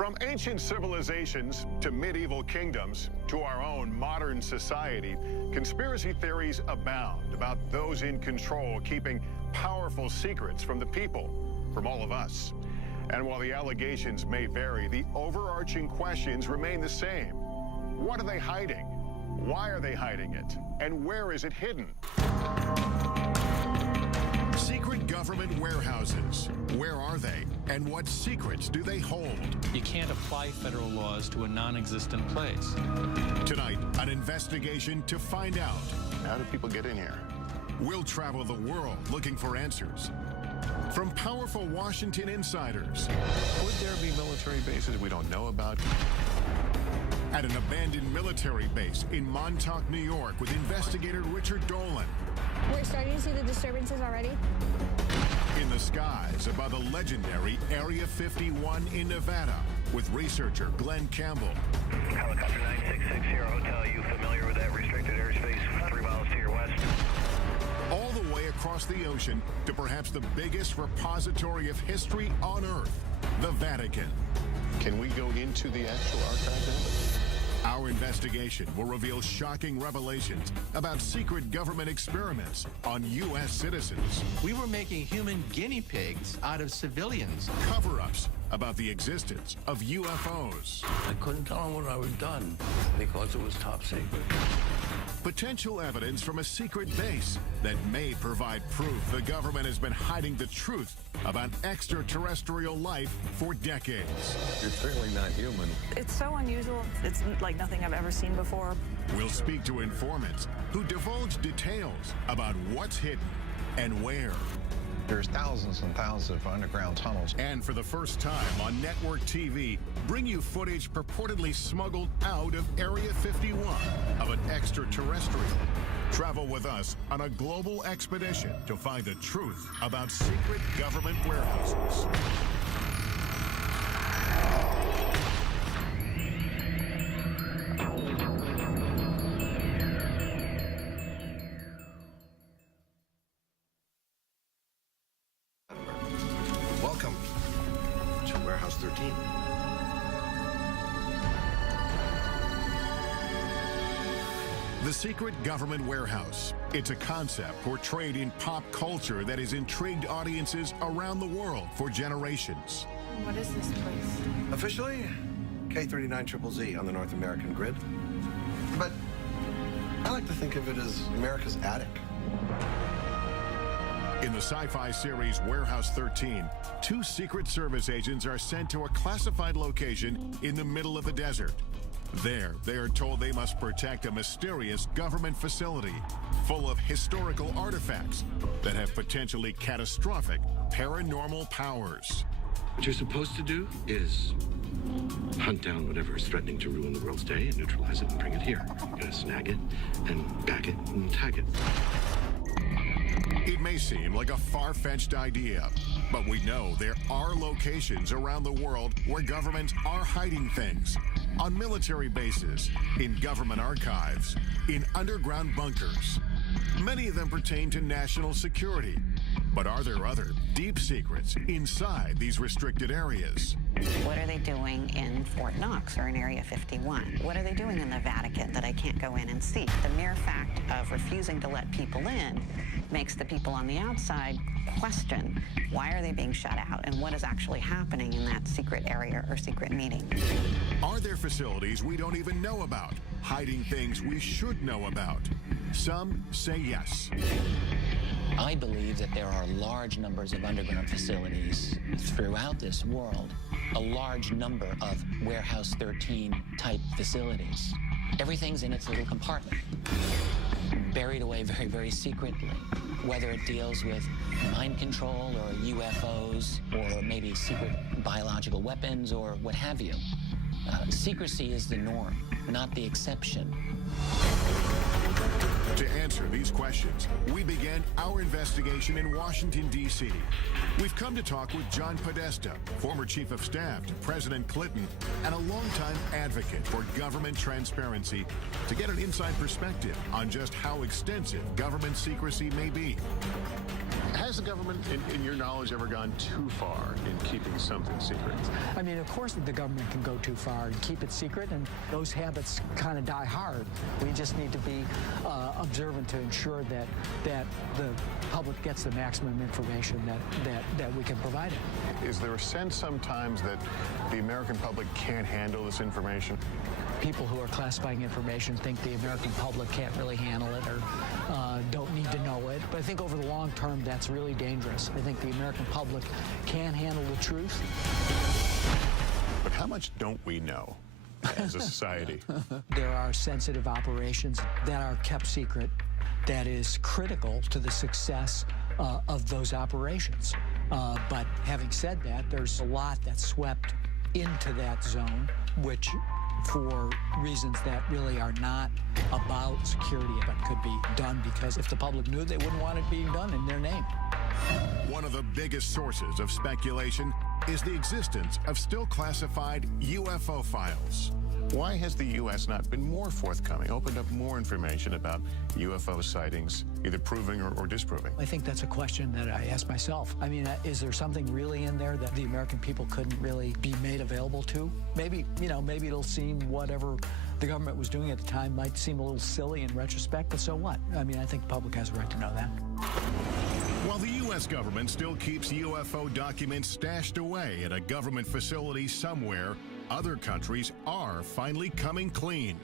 From ancient civilizations to medieval kingdoms to our own modern society, conspiracy theories abound about those in control keeping powerful secrets from the people, from all of us. And while the allegations may vary, the overarching questions remain the same. What are they hiding? Why are they hiding it? And where is it hidden? Secret government warehouses. Where are they? And what secrets do they hold? You can't apply federal laws to a non-existent place. Tonight, an investigation to find out. How do people get in here? We'll travel the world looking for answers. From powerful Washington insiders. Would there be military bases we don't know about? At an abandoned military base in Montauk, New York, with investigator Richard Dolan. We're starting to see the disturbances already. In the skies above the legendary Area 51 in Nevada, with researcher Glenn Campbell. Helicopter 9660, Hotel, you familiar with that restricted airspace 3 miles to your west? All the way across the ocean to perhaps the biggest repository of history on Earth, the Vatican. Can we go into the actual archive then? Our investigation will reveal shocking revelations about secret government experiments on U.S. citizens. We were making human guinea pigs out of civilians. Cover-ups about the existence of UFOs. I couldn't tell them what I was done because it was top secret. Potential evidence from a secret base that may provide proof the government has been hiding the truth about extraterrestrial life for decades. You're certainly not human. It's so unusual. It's like nothing I've ever seen before. We'll speak to informants who divulge details about what's hidden and where. There's thousands and thousands of underground tunnels. And for the first time on network TV, bring you footage purportedly smuggled out of Area 51 of an extraterrestrial. Travel with us on a global expedition to find the truth about secret government warehouses. Welcome to Warehouse 13. The secret government warehouse. It's a concept portrayed in pop culture that has intrigued audiences around the world for generations. What is this place? Officially, K39ZZZ on the North American grid. But I like to think of it as America's attic. In the sci-fi series Warehouse 13, 2 Secret Service agents are sent to a classified location in the middle of the desert. There, they are told they must protect a mysterious government facility full of historical artifacts that have potentially catastrophic paranormal powers. What you're supposed to do is hunt down whatever is threatening to ruin the world's day and neutralize it and bring it here. You're gonna snag it and back it and tag it. It may seem like a far-fetched idea, but we know there are locations around the world where governments are hiding things. On military bases, in government archives, in underground bunkers. Many of them pertain to national security. But are there other deep secrets inside these restricted areas? What are they doing in Fort Knox or in Area 51? What are they doing in the Vatican that I can't go in and see? The mere fact of refusing to let people in makes the people on the outside question why are they being shut out and what is actually happening in that secret area or secret meeting. Are there facilities we don't even know about, hiding things we should know about? Some say yes. I believe that there are large numbers of underground facilities throughout this world, a large number of Warehouse 13 type facilities. Everything's in its little compartment, buried away very, very secretly, whether it deals with mind control or UFOs or maybe secret biological weapons or what have you. Secrecy is the norm, not the exception. To answer these questions, we began our investigation in Washington, D.C. We've come to talk with John Podesta, former chief of staff to President Clinton and a longtime advocate for government transparency, to get an inside perspective on just how extensive government secrecy may be. Has the government, in your knowledge, ever gone too far in keeping something secret? I mean, of course the government can go too far and keep it secret, and those habits kind of die hard. We just need to be observant to ensure that the public gets the maximum information that we can provide it. Is there a sense sometimes that the American public can't handle this information? People who are classifying information think the American public can't really handle it or don't need to know it. But I think over the long term, that's really dangerous. I think the American public can handle the truth. But how much don't we know as a society? There are sensitive operations that are kept secret that is critical to the success of those operations. But having said that, there's a lot that's swept into that zone, which for reasons that really are not about security, but could be done because if the public knew, they wouldn't want it being done in their name. One of the biggest sources of speculation is the existence of still classified UFO files. Why has the U.S. not been more forthcoming, opened up more information about UFO sightings, either proving or disproving? I think that's a question that I ask myself. I mean, is there something really in there that the American people couldn't really be made available to? Maybe, maybe it'll seem whatever the government was doing at the time might seem a little silly in retrospect, but so what? I mean, I think the public has a right to know that. While the U.S. government still keeps UFO documents stashed away at a government facility somewhere, other countries are finally coming clean.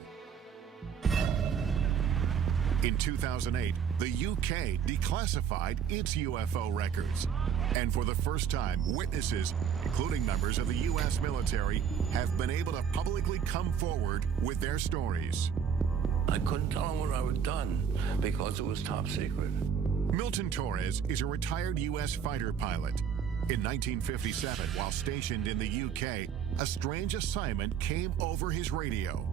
In 2008, the UK declassified its UFO records. And for the first time, witnesses, including members of the U.S. military, have been able to publicly come forward with their stories. I couldn't tell them what I had done because it was top secret. Milton Torres is a retired U.S. fighter pilot. In 1957, while stationed in the UK, a strange assignment came over his radio.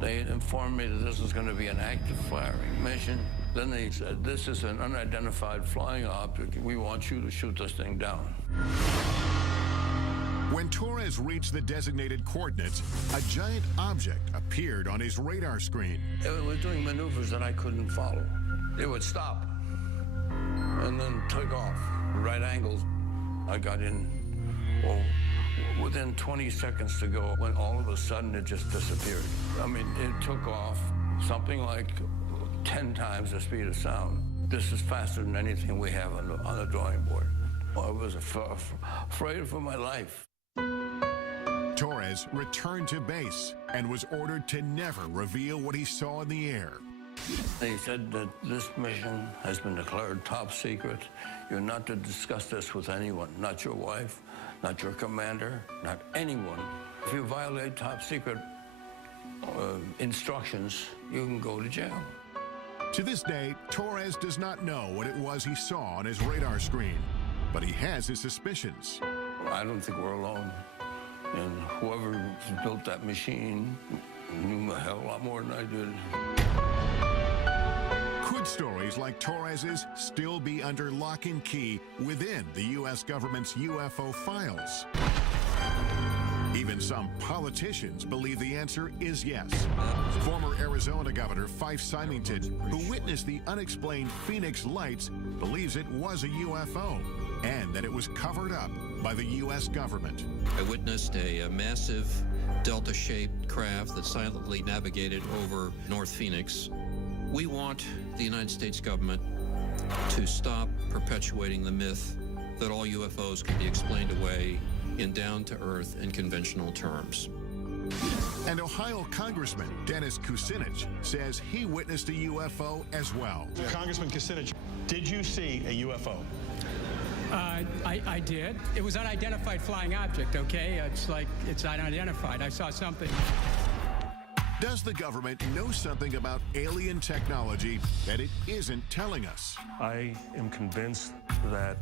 They informed me that this was going to be an active firing mission. Then they said, this is an unidentified flying object. We want you to shoot this thing down. When Torres reached the designated coordinates, a giant object appeared on his radar screen. It was doing maneuvers that I couldn't follow. It would stop and then take off. Right angles. I got in, within 20 seconds to go, when all of a sudden it just disappeared. I mean, it took off something like 10 times the speed of sound. This is faster than anything we have on the drawing board. I was afraid for my life. Torres returned to base and was ordered to never reveal what he saw in the air. They said that this mission has been declared top secret. You're not to discuss this with anyone, not your wife, not your commander, not anyone. If you violate top secret instructions, you can go to jail. To this day, Torres does not know what it was he saw on his radar screen, but he has his suspicions. I don't think we're alone. And whoever built that machine knew a hell of a lot more than I did. Could stories like Torres's still be under lock and key within the U.S. government's UFO files? Even some politicians believe the answer is yes. Former Arizona Governor Fife Symington, who witnessed the unexplained Phoenix lights, believes it was a UFO and that it was covered up by the U.S. government. I witnessed a massive delta-shaped craft that silently navigated over North Phoenix. We want the United States government to stop perpetuating the myth that all UFOs can be explained away in down-to-earth and conventional terms. And Ohio Congressman Dennis Kucinich says he witnessed a UFO as well. Congressman Kucinich, did you see a UFO? I did. It was unidentified flying object, okay? It's unidentified. I saw something. Does the government know something about alien technology that it isn't telling us? I am convinced that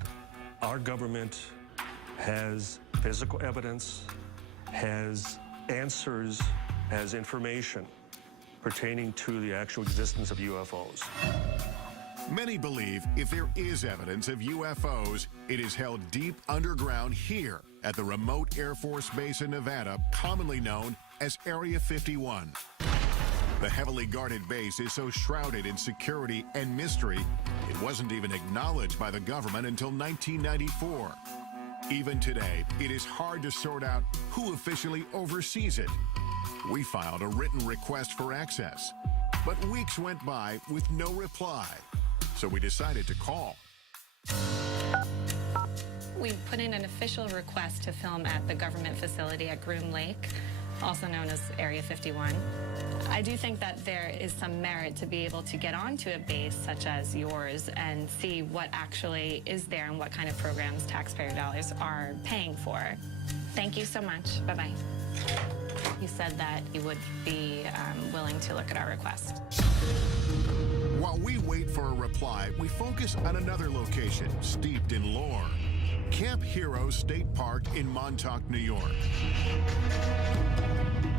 our government has physical evidence, has answers, has information pertaining to the actual existence of UFOs. Many believe if there is evidence of UFOs, it is held deep underground here at the remote Air Force Base in Nevada, commonly known as Area 51. The heavily guarded base is so shrouded in security and mystery, it wasn't even acknowledged by the government until 1994. Even today, it is hard to sort out who officially oversees it. We filed a written request for access, but weeks went by with no reply. So we decided to call. We put in an official request to film at the government facility at Groom Lake, also known as Area 51. I do think that there is some merit to be able to get onto a base such as yours and see what actually is there and what kind of programs taxpayer dollars are paying for. Thank you so much. Bye-bye. You said that you would be willing to look at our request. While we wait for a reply, we focus on another location steeped in lore. Camp Hero State Park in Montauk, New York.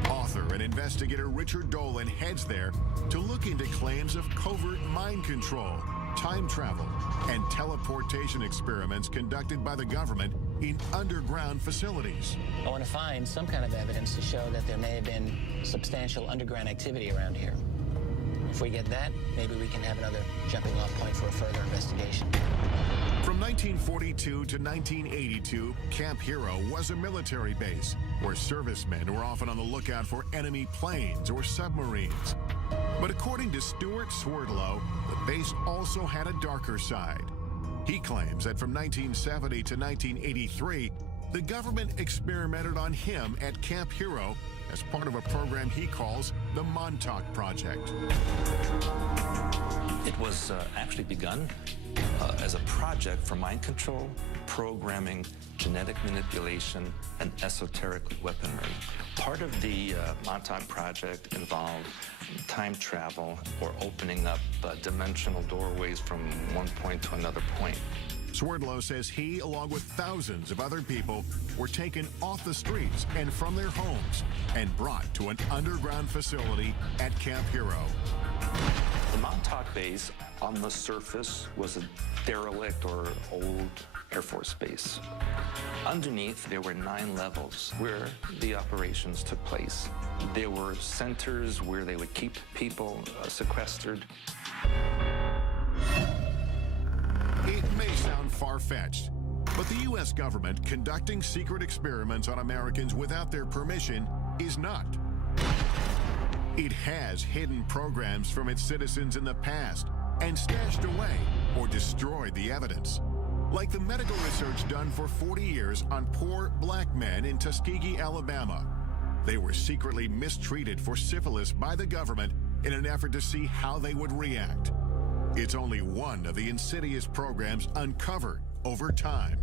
Author and investigator Richard Dolan heads there to look into claims of covert mind control, time travel, and teleportation experiments conducted by the government in underground facilities. I want to find some kind of evidence to show that there may have been substantial underground activity around here. If we get that, maybe we can have another jumping off point for a further investigation. From 1942 to 1982, Camp Hero was a military base where servicemen were often on the lookout for enemy planes or submarines. But according to Stuart Swerdlow, the base also had a darker side. He claims that from 1970 to 1983, the government experimented on him at Camp Hero as part of a program he calls the Montauk Project. It was actually begun as a project for mind control, programming, genetic manipulation, and esoteric weaponry. Part of the Montauk Project involved time travel or opening up dimensional doorways from one point to another point. Swerdlow says he, along with thousands of other people, were taken off the streets and from their homes and brought to an underground facility at Camp Hero. The Montauk base on the surface was a derelict or old Air Force base. Underneath, there were 9 levels where the operations took place. There were centers where they would keep people sequestered. It may sound far-fetched, but the U.S. government conducting secret experiments on Americans without their permission is not. It has hidden programs from its citizens in the past and stashed away or destroyed the evidence. Like the medical research done for 40 years on poor black men in Tuskegee, Alabama. They were secretly mistreated for syphilis by the government in an effort to see how they would react. It's only one of the insidious programs uncovered over time.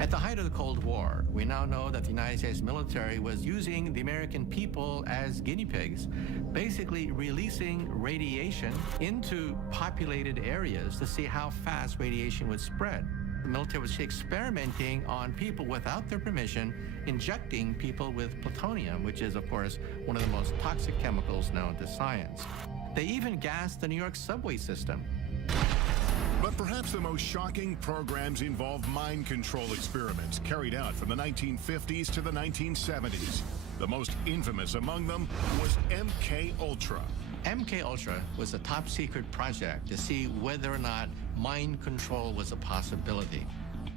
At the height of the Cold War, we now know that the United States military was using the American people as guinea pigs, basically releasing radiation into populated areas to see how fast radiation would spread. The military was experimenting on people without their permission, injecting people with plutonium, which is, of course, one of the most toxic chemicals known to science. They even gassed the New York subway system. But perhaps the most shocking programs involve mind control experiments carried out from the 1950s to the 1970s. The most infamous among them was MK Ultra. MK Ultra was a top secret project to see whether or not mind control was a possibility.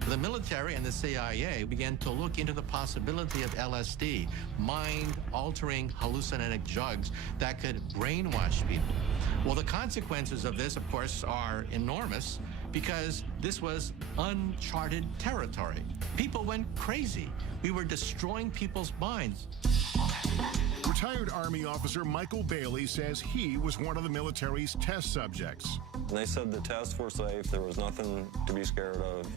The military and the CIA began to look into the possibility of LSD, mind-altering hallucinogenic drugs that could brainwash people. Well, the consequences of this, of course, are enormous because this was uncharted territory. People went crazy. We were destroying people's minds. Retired Army officer Michael Bailey says he was one of the military's test subjects. They said the tests were safe. There was nothing to be scared of.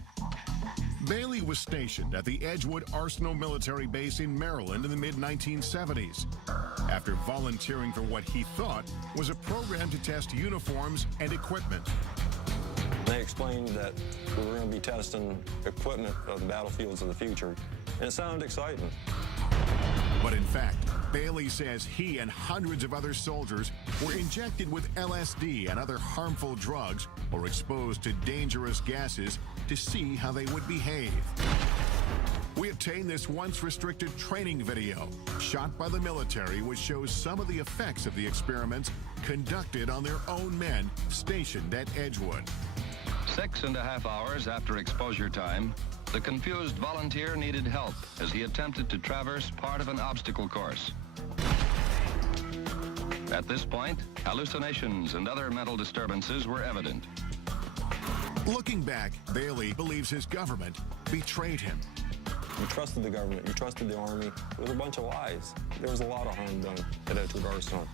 Bailey was stationed at the Edgewood Arsenal military base in Maryland in the mid-1970s after volunteering for what he thought was a program to test uniforms and equipment. They explained that we were going to be testing equipment of the battlefields of the future, and it sounded exciting. But in fact, Bailey says he and hundreds of other soldiers were injected with LSD and other harmful drugs or exposed to dangerous gases to see how they would behave. We obtained this once restricted training video shot by the military, which shows some of the effects of the experiments conducted on their own men stationed at Edgewood. 6.5 hours after exposure time, the confused volunteer needed help as he attempted to traverse part of an obstacle course. At this point, hallucinations and other mental disturbances were evident. Looking back, Bailey believes his government betrayed him. You trusted the government, you trusted the Army. It was a bunch of lies. There was a lot of harm done at Edgewood Arsenal.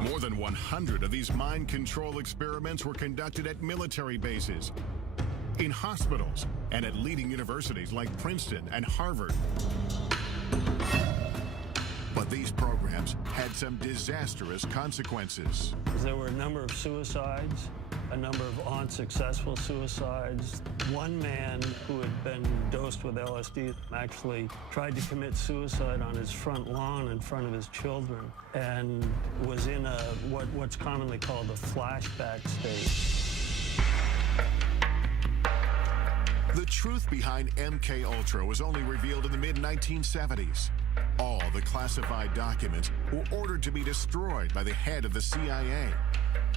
More than 100 of these mind control experiments were conducted at military bases, in hospitals, and at leading universities like Princeton and Harvard. But these programs had some disastrous consequences. There were a number of suicides, a number of unsuccessful suicides. One man who had been dosed with LSD actually tried to commit suicide on his front lawn in front of his children and was in a what's commonly called a flashback state. The truth behind MK Ultra was only revealed in the mid-1970s. All the classified documents were ordered to be destroyed by the head of the CIA.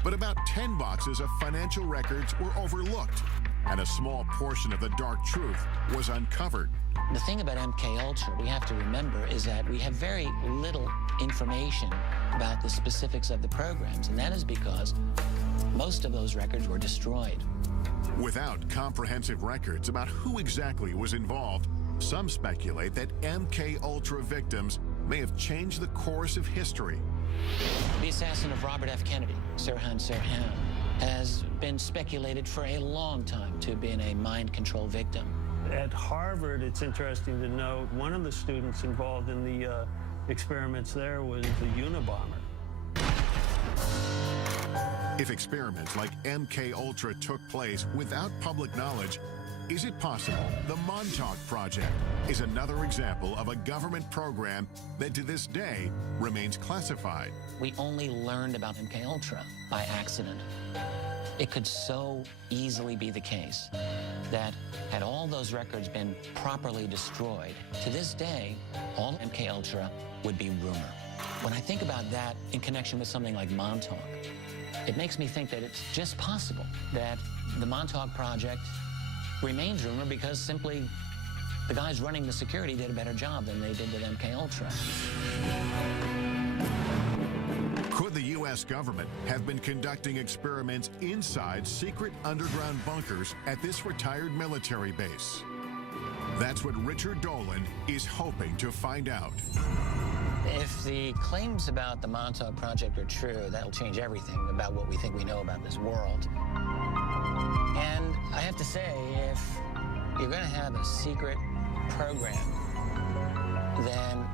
But about 10 boxes of financial records were overlooked, and a small portion of the dark truth was uncovered. The thing about MK Ultra we have to remember is that we have very little information about the specifics of the programs, and that is because most of those records were destroyed. Without comprehensive records about who exactly was involved, some speculate that MK Ultra victims may have changed the course of history. The assassin of Robert F. Kennedy, Sirhan Sirhan, has been speculated for a long time to have been a mind control victim. At Harvard, it's interesting to note, one of the students involved in the experiments there was the Unabomber. If experiments like MK Ultra took place without public knowledge, is it possible the Montauk Project is another example of a government program that to this day remains classified? We only learned about MK Ultra by accident. It could so easily be the case that had all those records been properly destroyed, to this day, all MK Ultra would be rumor. When I think about that in connection with something like Montauk, it makes me think that it's just possible that the Montauk Project remains rumor because simply the guys running the security did a better job than they did with MK Ultra. Could the U.S. government have been conducting experiments inside secret underground bunkers at this retired military base? That's what Richard Dolan is hoping to find out. If the claims about the Montauk Project are true, that'll change everything about what we think we know about this world. And I have to say, if you're going to have a secret program, then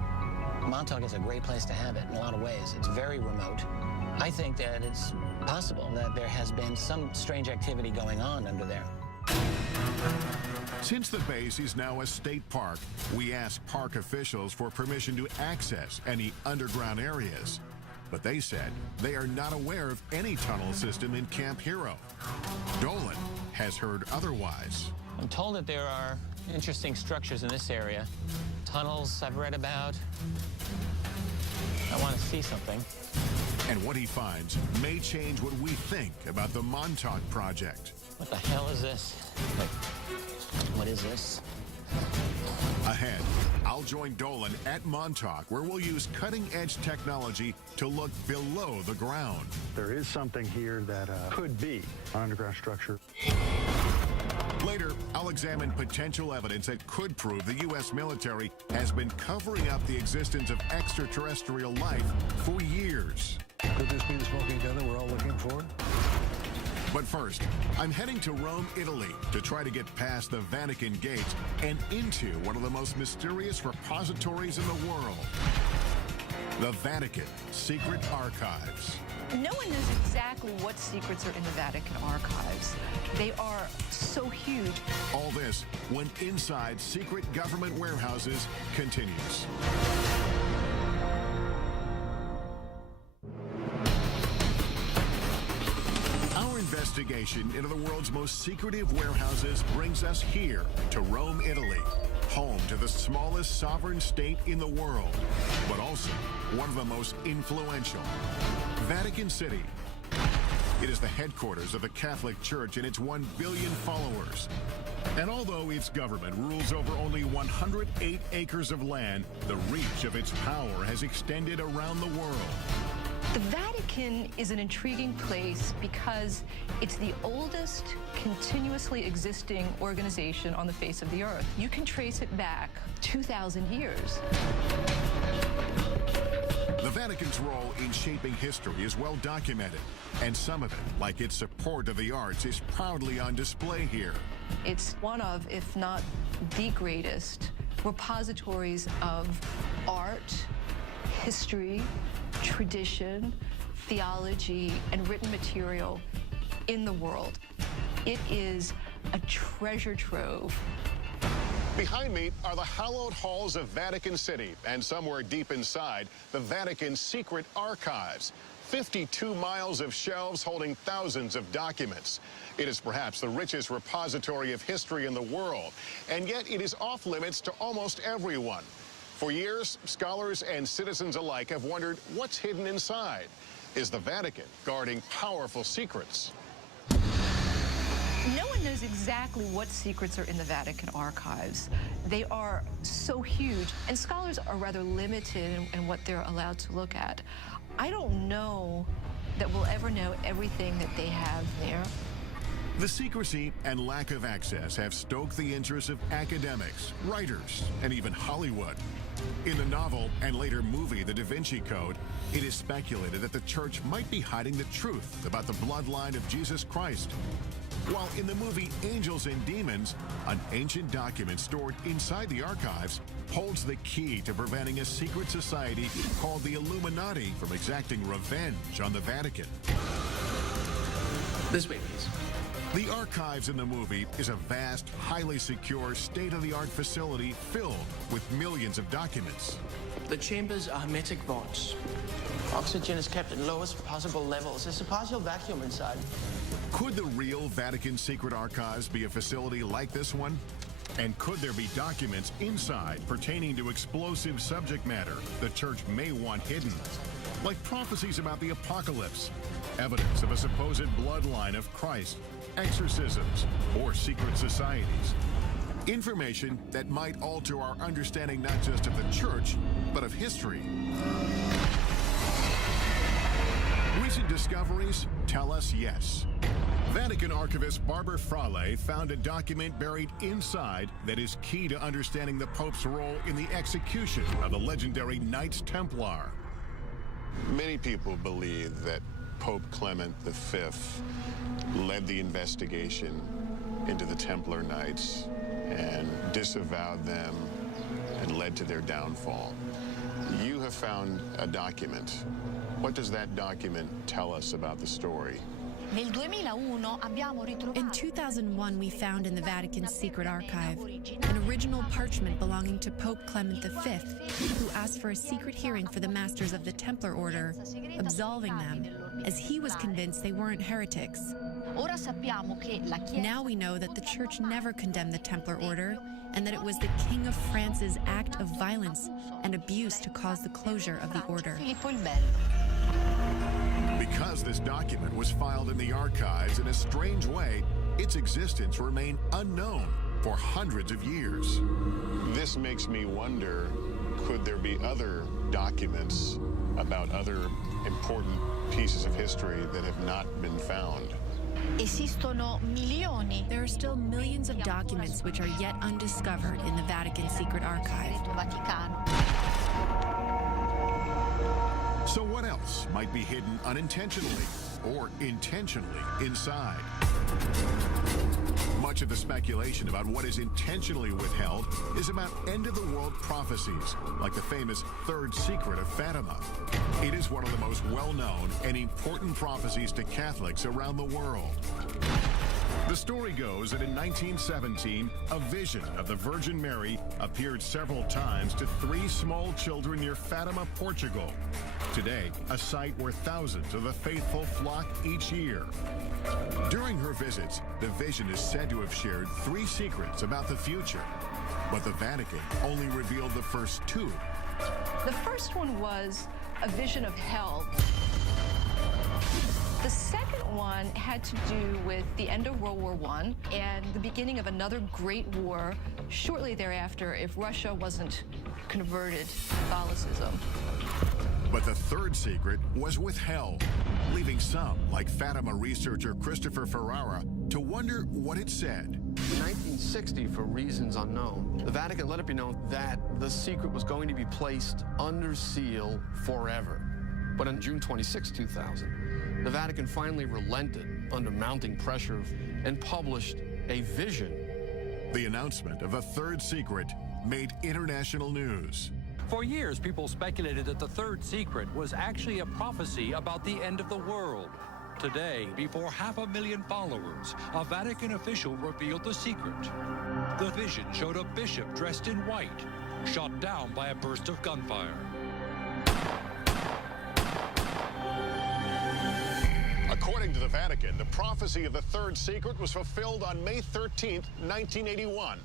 Montauk is a great place to have it in a lot of ways. It's very remote. I think that it's possible that there has been some strange activity going on under there. Since the base is now a state park, we asked park officials for permission to access any underground areas. But they said they are not aware of any tunnel system in Camp Hero. Dolan has heard otherwise. I'm told that there are interesting structures in this area. Tunnels I've read about. I want to see something. And what he finds may change what we think about the Montauk Project. What the hell is this? What is this? Ahead, I'll join Dolan at Montauk, where we'll use cutting-edge technology to look below the ground. There is something here that could be an underground structure. Later, I'll examine potential evidence that could prove the U.S. military has been covering up the existence of extraterrestrial life for years. Could this be the smoking gun that we're all looking for? But first, I'm heading to Rome, Italy, to try to get past the Vatican gates and into one of the most mysterious repositories in the world. The Vatican Secret Archives. No one knows exactly what secrets are in the Vatican archives. They are so huge. All this when Inside Secret Government Warehouses continues. Our investigation into the world's most secretive warehouses brings us here to Rome, Italy, home to the smallest sovereign state in the world, but also one of the most influential, Vatican City. It is the headquarters of the Catholic Church and its 1 billion followers. And although its government rules over only 108 acres of land, the reach of its power has extended around the world. The Vatican is an intriguing place because it's the oldest continuously existing organization on the face of the earth. You can trace it back 2,000 years. The Vatican's role in shaping history is well documented, and some of it, like its support of the arts, is proudly on display here. It's one of, if not the greatest, repositories of art, history, tradition, theology, and written material in the world. It is a treasure trove. Behind me are the hallowed halls of Vatican City, and somewhere deep inside, the Vatican's secret archives. 52 miles of shelves holding thousands of documents. It is perhaps the richest repository of history in the world, and yet it is off limits to almost everyone. For years, scholars and citizens alike have wondered what's hidden inside. Is the Vatican guarding powerful secrets? No one knows exactly what secrets are in the Vatican archives. They are so huge, and scholars are rather limited in what they're allowed to look at. I don't know that we'll ever know everything that they have there. The secrecy and lack of access have stoked the interest of academics, writers, and even Hollywood. In the novel and later movie The Da Vinci Code, it is speculated that the church might be hiding the truth about the bloodline of Jesus Christ. While in the movie Angels and Demons, an ancient document stored inside the archives holds the key to preventing a secret society called the Illuminati from exacting revenge on the Vatican. This way, please. The archives in the movie is a vast, highly secure, state-of-the-art facility filled with millions of documents. The chambers are hermetic vaults. Oxygen is kept at lowest possible levels. There's a partial vacuum inside. Could the real Vatican secret archives be a facility like this one? And could there be documents inside pertaining to explosive subject matter the church may want hidden? Like prophecies about the apocalypse, evidence of a supposed bloodline of Christ, exorcisms, or secret societies. Information that might alter our understanding not just of the church, but of history. Recent discoveries tell us yes. Vatican archivist Barbara Frale found a document buried inside that is key to understanding the Pope's role in the execution of the legendary Knights Templar. Many people believe that Pope Clement V led the investigation into the Templar Knights and disavowed them and led to their downfall. You have found a document. What does that document tell us about the story? In 2001, we found in the Vatican's secret archive an original parchment belonging to Pope Clement V, who asked for a secret hearing for the Masters of the Templar Order, absolving them, as he was convinced they weren't heretics. Now we know that the Church never condemned the Templar Order, and that it was the King of France's act of violence and abuse to cause the closure of the order. Because this document was filed in the archives in a strange way, its existence remained unknown for hundreds of years. This makes me wonder, could there be other documents about other important pieces of history that have not been found? There are still millions of documents which are yet undiscovered in the Vatican secret archive. So what else might be hidden unintentionally or intentionally inside? Much of the speculation about what is intentionally withheld is about end-of-the-world prophecies, like the famous Third Secret of Fatima. It is one of the most well-known and important prophecies to Catholics around the world. The story goes that in 1917, a vision of the Virgin Mary appeared several times to 3 small children near Fatima, Portugal. Today, a site where thousands of the faithful flock each year. During her visits, the vision is said to have shared 3 secrets about the future. But the Vatican only revealed the first 2. The first one was a vision of hell. The second one had to do with the end of World War I and the beginning of another great war shortly thereafter if Russia wasn't converted to Catholicism. But the third secret was withheld, leaving some, like Fatima researcher Christopher Ferrara, to wonder what it said. In 1960, for reasons unknown, the Vatican let it be known that the secret was going to be placed under seal forever. But on June 26, 2000, the Vatican finally relented under mounting pressure and published a vision. The announcement of a third secret made international news. For years, people speculated that the third secret was actually a prophecy about the end of the world. Today, before 500,000 followers, a Vatican official revealed the secret. The vision showed a bishop dressed in white, shot down by a burst of gunfire. According to the Vatican, the prophecy of the third secret was fulfilled on May 13th, 1981.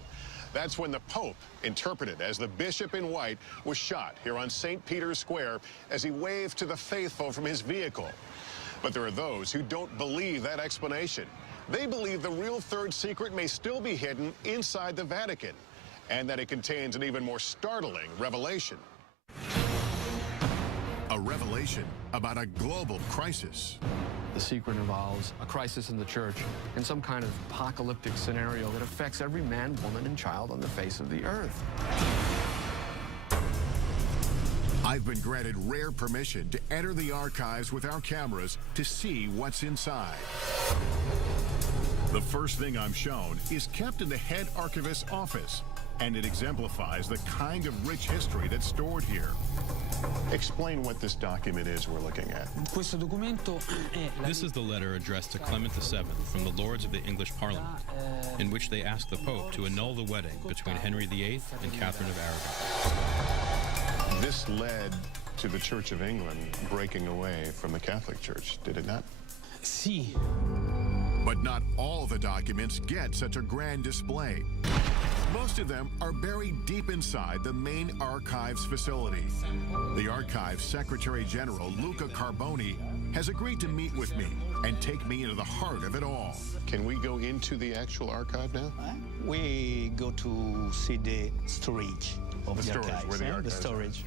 That's when the Pope, interpreted as the bishop in white, was shot here on St. Peter's Square as he waved to the faithful from his vehicle. But there are those who don't believe that explanation. They believe the real third secret may still be hidden inside the Vatican, and that it contains an even more startling revelation. A revelation about a global crisis. The secret involves a crisis in the church and some kind of apocalyptic scenario that affects every man, woman, and child on the face of the earth. I've been granted rare permission to enter the archives with our cameras to see what's inside. The first thing I'm shown is kept in the head archivist's office, and it exemplifies the kind of rich history that's stored here. Explain what this document is we're looking at. This is the letter addressed to Clement VII from the Lords of the English Parliament, in which they ask the Pope to annul the wedding between Henry VIII and Catherine of Aragon. This led to the Church of England breaking away from the Catholic Church, did it not? Si. But not all the documents get such a grand display. Most of them are buried deep inside the main archives facility. The Archives Secretary General, Luca Carboni, has agreed to meet with me and take me into the heart of it all. Can we go into the actual archive now? We go to see the storage of the storage, archives. where the archives the storage.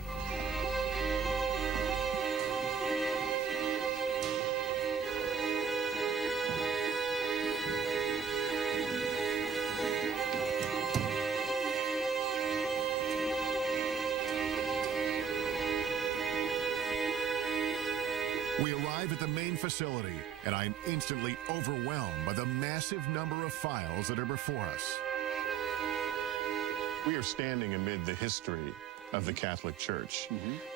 We arrive at the main facility, and I'm instantly overwhelmed by the massive number of files that are before us. We are standing amid the history of the Catholic Church,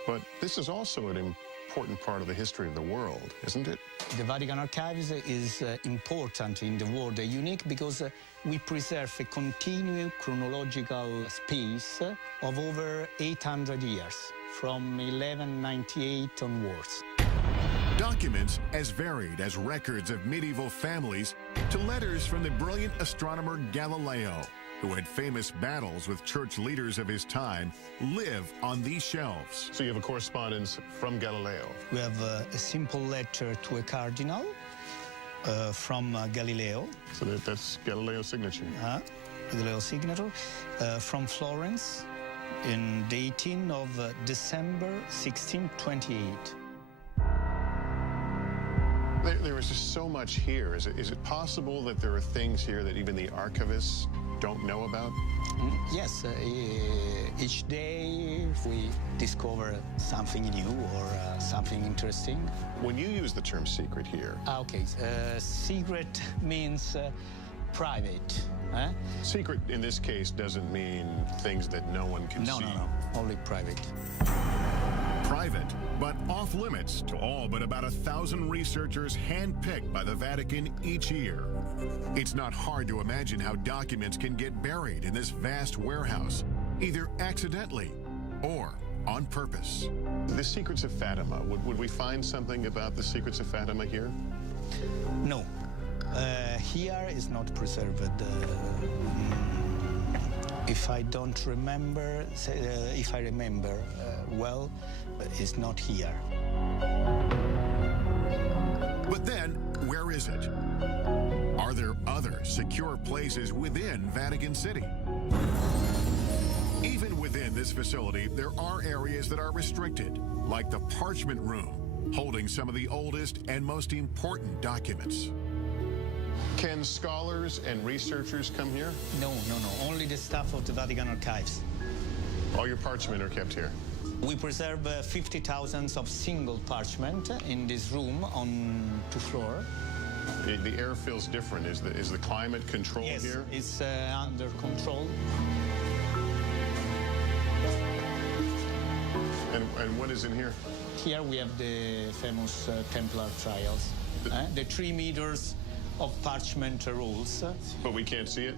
but this is also an important part of the history of the world, isn't it? The Vatican Archives is important in the world, unique because we preserve a continuous chronological space of over 800 years, from 1198 onwards. Documents as varied as records of medieval families to letters from the brilliant astronomer Galileo, who had famous battles with church leaders of his time, live on these shelves. So you have a correspondence from Galileo. We have a simple letter to a cardinal from Galileo. So that's Galileo's signature. Galileo's signature from Florence in the 18th of December 1628. There is just so much here. Is it possible that there are things here that even the archivists don't know about? Yes, each day we discover something new or something interesting. When you use the term secret here... Okay, secret means private. Secret in this case doesn't mean things that no one can see. No, only private. private, but off limits to all but about 1,000 researchers handpicked by the Vatican each year. It's not hard to imagine how documents can get buried in this vast warehouse, either accidentally or on purpose. The secrets of Fatima, would we find something about the secrets of Fatima here? No. Here is not preserved. If I don't remember, if I remember well, it's not here. But then, where is it? Are there other secure places within Vatican City? Even within this facility, there are areas that are restricted, like the parchment room, holding some of the oldest and most important documents. Can scholars and researchers come here? No. Only the staff of the Vatican Archives. All your parchment are kept here? We preserve 50,000 of single parchment in this room on 2 floors. The air feels different. Is the climate controlled here? Yes, it's under control. And what is in here? Here we have the famous Templar trials. The 3 meters of parchment rolls. But we can't see it?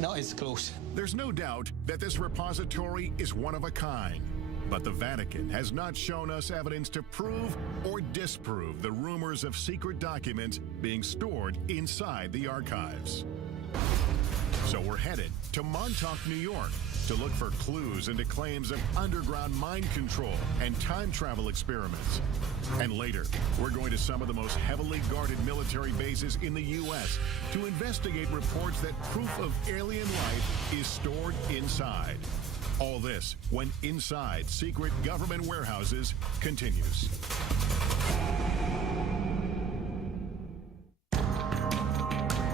No, it's close. There's no doubt that this repository is one of a kind. But the Vatican has not shown us evidence to prove or disprove the rumors of secret documents being stored inside the archives. So we're headed to Montauk, New York, to look for clues into claims of underground mind control and time travel experiments. And later, we're going to some of the most heavily guarded military bases in the U.S. to investigate reports that proof of alien life is stored inside. All this when Inside Secret Government Warehouses continues.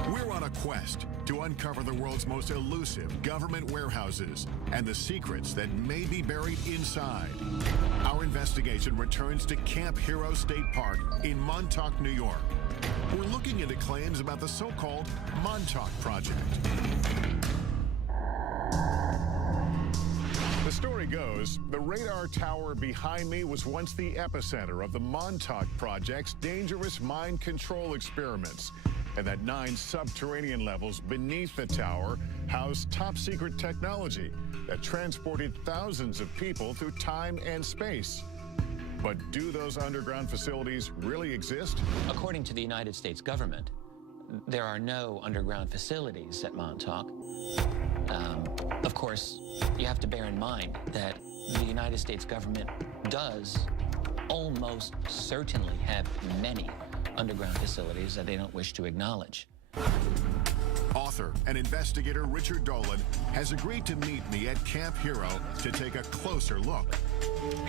We're on a quest to uncover the world's most elusive government warehouses and the secrets that may be buried inside. Our investigation returns to Camp Hero State Park in Montauk, New York. We're looking into claims about the so-called Montauk Project. The story goes, the radar tower behind me was once the epicenter of the Montauk Project's dangerous mind control experiments, and that 9 subterranean levels beneath the tower housed top-secret technology that transported thousands of people through time and space. But do those underground facilities really exist? According to the United States government, there are no underground facilities at Montauk. Of course, you have to bear in mind that the United States government does almost certainly have many underground facilities that they don't wish to acknowledge. Author and investigator Richard Dolan has agreed to meet me at Camp Hero to take a closer look.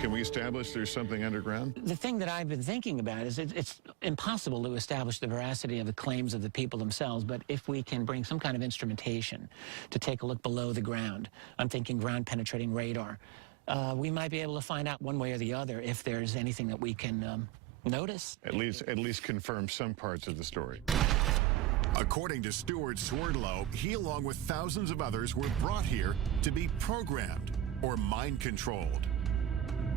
Can we establish there's something underground? The thing that I've been thinking about is it's impossible to establish the veracity of the claims of the people themselves, but if we can bring some kind of instrumentation to take a look below the ground, I'm thinking ground-penetrating radar, we might be able to find out one way or the other if there's anything that we can notice. At least confirm some parts of the story. According to Stuart Swerdlow, he, along with thousands of others, were brought here to be programmed or mind-controlled.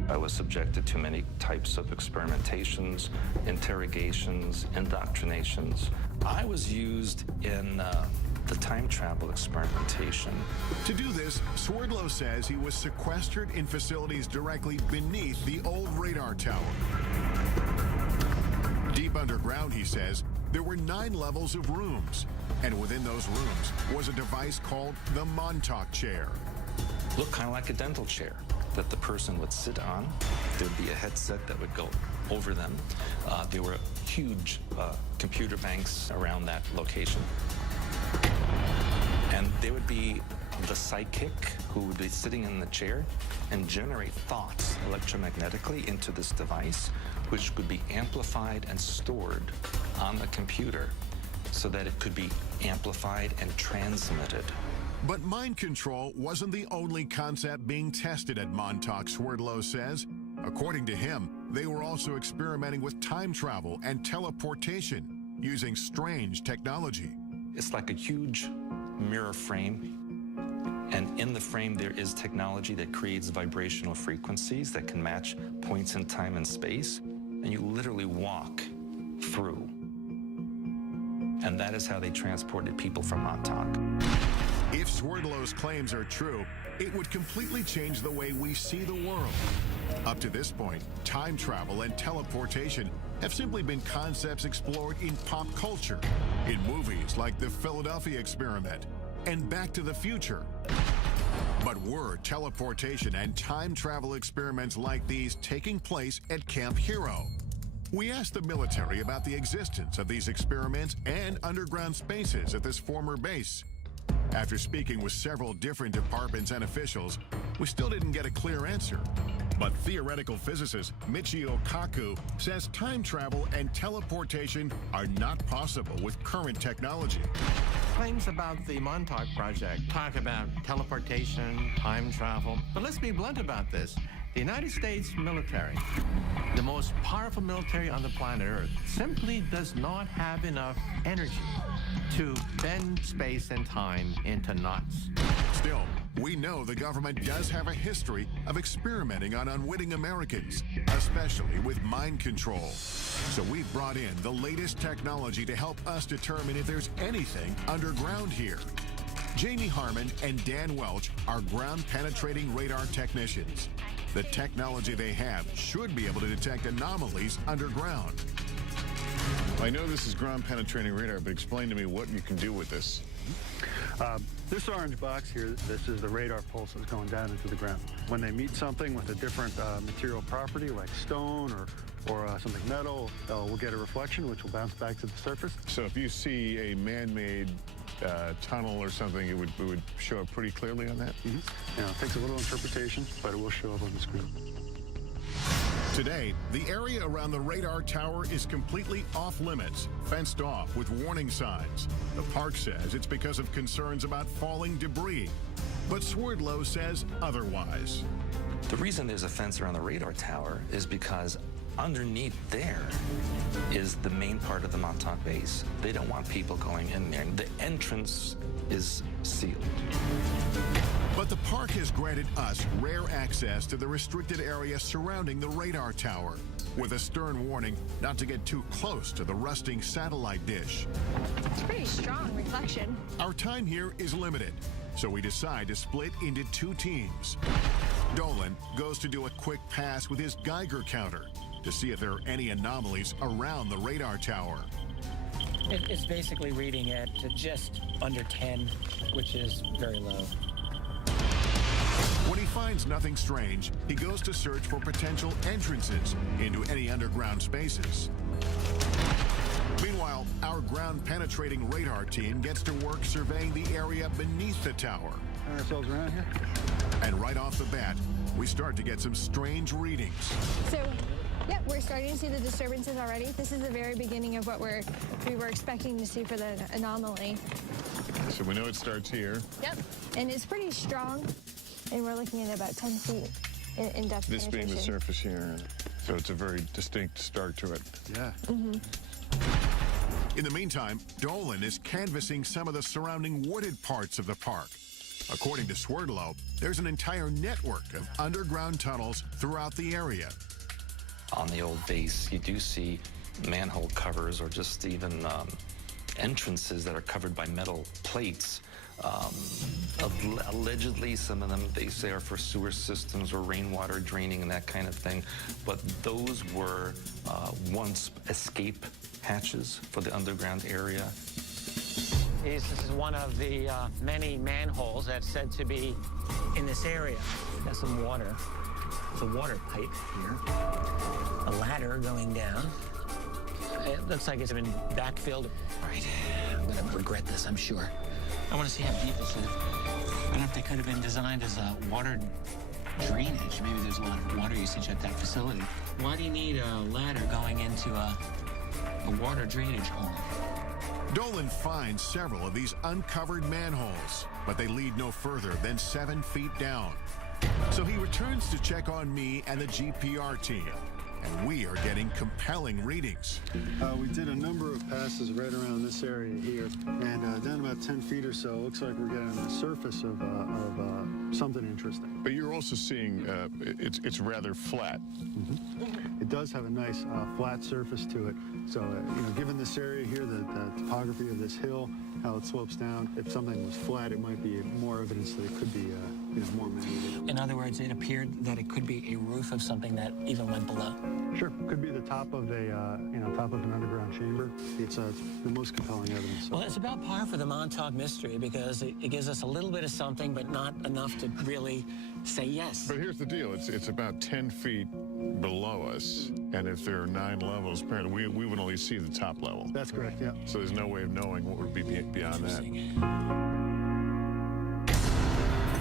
I was subjected to many types of experimentations, interrogations, indoctrinations. I was used in the time travel experimentation. To do this, Swerdlow says he was sequestered in facilities directly beneath the old radar tower. Deep underground, he says, there were 9 levels of rooms, and within those rooms was a device called the Montauk chair. Looked kind of like a dental chair that the person would sit on. There'd be a headset that would go over them. There were huge computer banks around that location. And there would be the psychic who would be sitting in the chair and generate thoughts electromagnetically into this device, which could be amplified and stored on the computer so that it could be amplified and transmitted. But mind control wasn't the only concept being tested at Montauk, Swerdlow says. According to him, they were also experimenting with time travel and teleportation using strange technology. It's like a huge mirror frame, And in the frame, there is technology that creates vibrational frequencies that can match points in time and space. And you literally walk through. And that is how they transported people from Montauk. If Swerdlow's claims are true, it would completely change the way we see the world. Up to this point, time travel and teleportation have simply been concepts explored in pop culture, in movies like the Philadelphia Experiment and Back to the Future. But were teleportation and time travel experiments like these taking place at Camp Hero? We asked the military about the existence of these experiments and underground spaces at this former base. After speaking with several different departments and officials, we still didn't get a clear answer. But theoretical physicist Michio Kaku says time travel and teleportation are not possible with current technology. Claims about the Montauk Project talk about teleportation, time travel. But let's be blunt about this. The United States military, the most powerful military on the planet Earth, simply does not have enough energy to bend space and time into knots. Still, we know the government does have a history of experimenting on unwitting Americans, especially with mind control. So we've brought in the latest technology to help us determine if there's anything underground here. Jamie Harmon and Dan Welch are ground-penetrating radar technicians. The technology they have should be able to detect anomalies underground. I know this is ground-penetrating radar, but explain to me what you can do with this. This orange box here, this is the radar pulses going down into the ground. When they meet something with a different material property, like stone or something metal, we'll get a reflection, which will bounce back to the surface. So if you see a man-made tunnel or something, it would show up pretty clearly on that? Mm-hmm. You know, it takes a little interpretation, but it will show up on the screen. Today, the area around the radar tower is completely off-limits, fenced off with warning signs. The park says it's because of concerns about falling debris, but Swerdlow says otherwise. The reason there's a fence around the radar tower is because underneath there is the main part of the Montauk base. They don't want people going in there. The entrance is sealed. But the park has granted us rare access to the restricted area surrounding the radar tower, with a stern warning not to get too close to the rusting satellite dish. It's pretty strong reflection. Our time here is limited, so we decide to split into two teams. Dolan goes to do a quick pass with his Geiger counter to see if there are any anomalies around the radar tower. It's basically reading at just under 10, which is very low. When he finds nothing strange, he goes to search for potential entrances into any underground spaces. Meanwhile, our ground-penetrating radar team gets to work surveying the area beneath the tower. Turn ourselves around here. And right off the bat, we start to get some strange readings. So, yep, we're starting to see the disturbances already. This is the very beginning of what we were expecting to see for the anomaly. So we know it starts here. Yep, and it's pretty strong, and we're looking at about 10 feet in depth. This being the surface here, so it's a very distinct start to it. Yeah. Mm-hmm. In the meantime, Dolan is canvassing some of the surrounding wooded parts of the park. According to Swerdlow, there's an entire network of underground tunnels throughout the area. On the old base, you do see manhole covers or just even entrances that are covered by metal plates. Allegedly, some of them, they say, are for sewer systems or rainwater draining and that kind of thing. But those were once escape hatches for the underground area. This is one of the many manholes that's said to be in this area. Got some water. The water pipe here. A ladder going down. It looks like it's been backfilled. All right, I'm gonna regret this, I'm sure. I want to see how deep this is. I don't know if they could have been designed as a water drainage. Maybe there's a lot of water usage at that facility. Why do you need a ladder going into a water drainage hole? Dolan finds several of these uncovered manholes, but they lead no further than 7 feet down. So he returns to check on me and the GPR team. and we are getting compelling readings. We did a number of passes right around this area here, and down about 10 feet or so, it looks like we're getting the surface of something interesting. But you're also seeing it's rather flat. It does have a nice flat surface to it. So, given this area here, the topography of this hill, how it slopes down, if something was flat, it might be more evidence that it could be, more man-made. In other words, it appeared that it could be a roof of something that even went below. Sure, could be the top of a, top of an underground chamber. It's the most compelling evidence. Well, it's about par for the Montauk mystery because it gives us a little bit of something, but not enough to really say yes. But here's the deal. It's about 10 feet below us, and if there are 9 levels, apparently we would only see the top level. That's correct, yeah. So there's no way of knowing what would be beyond that.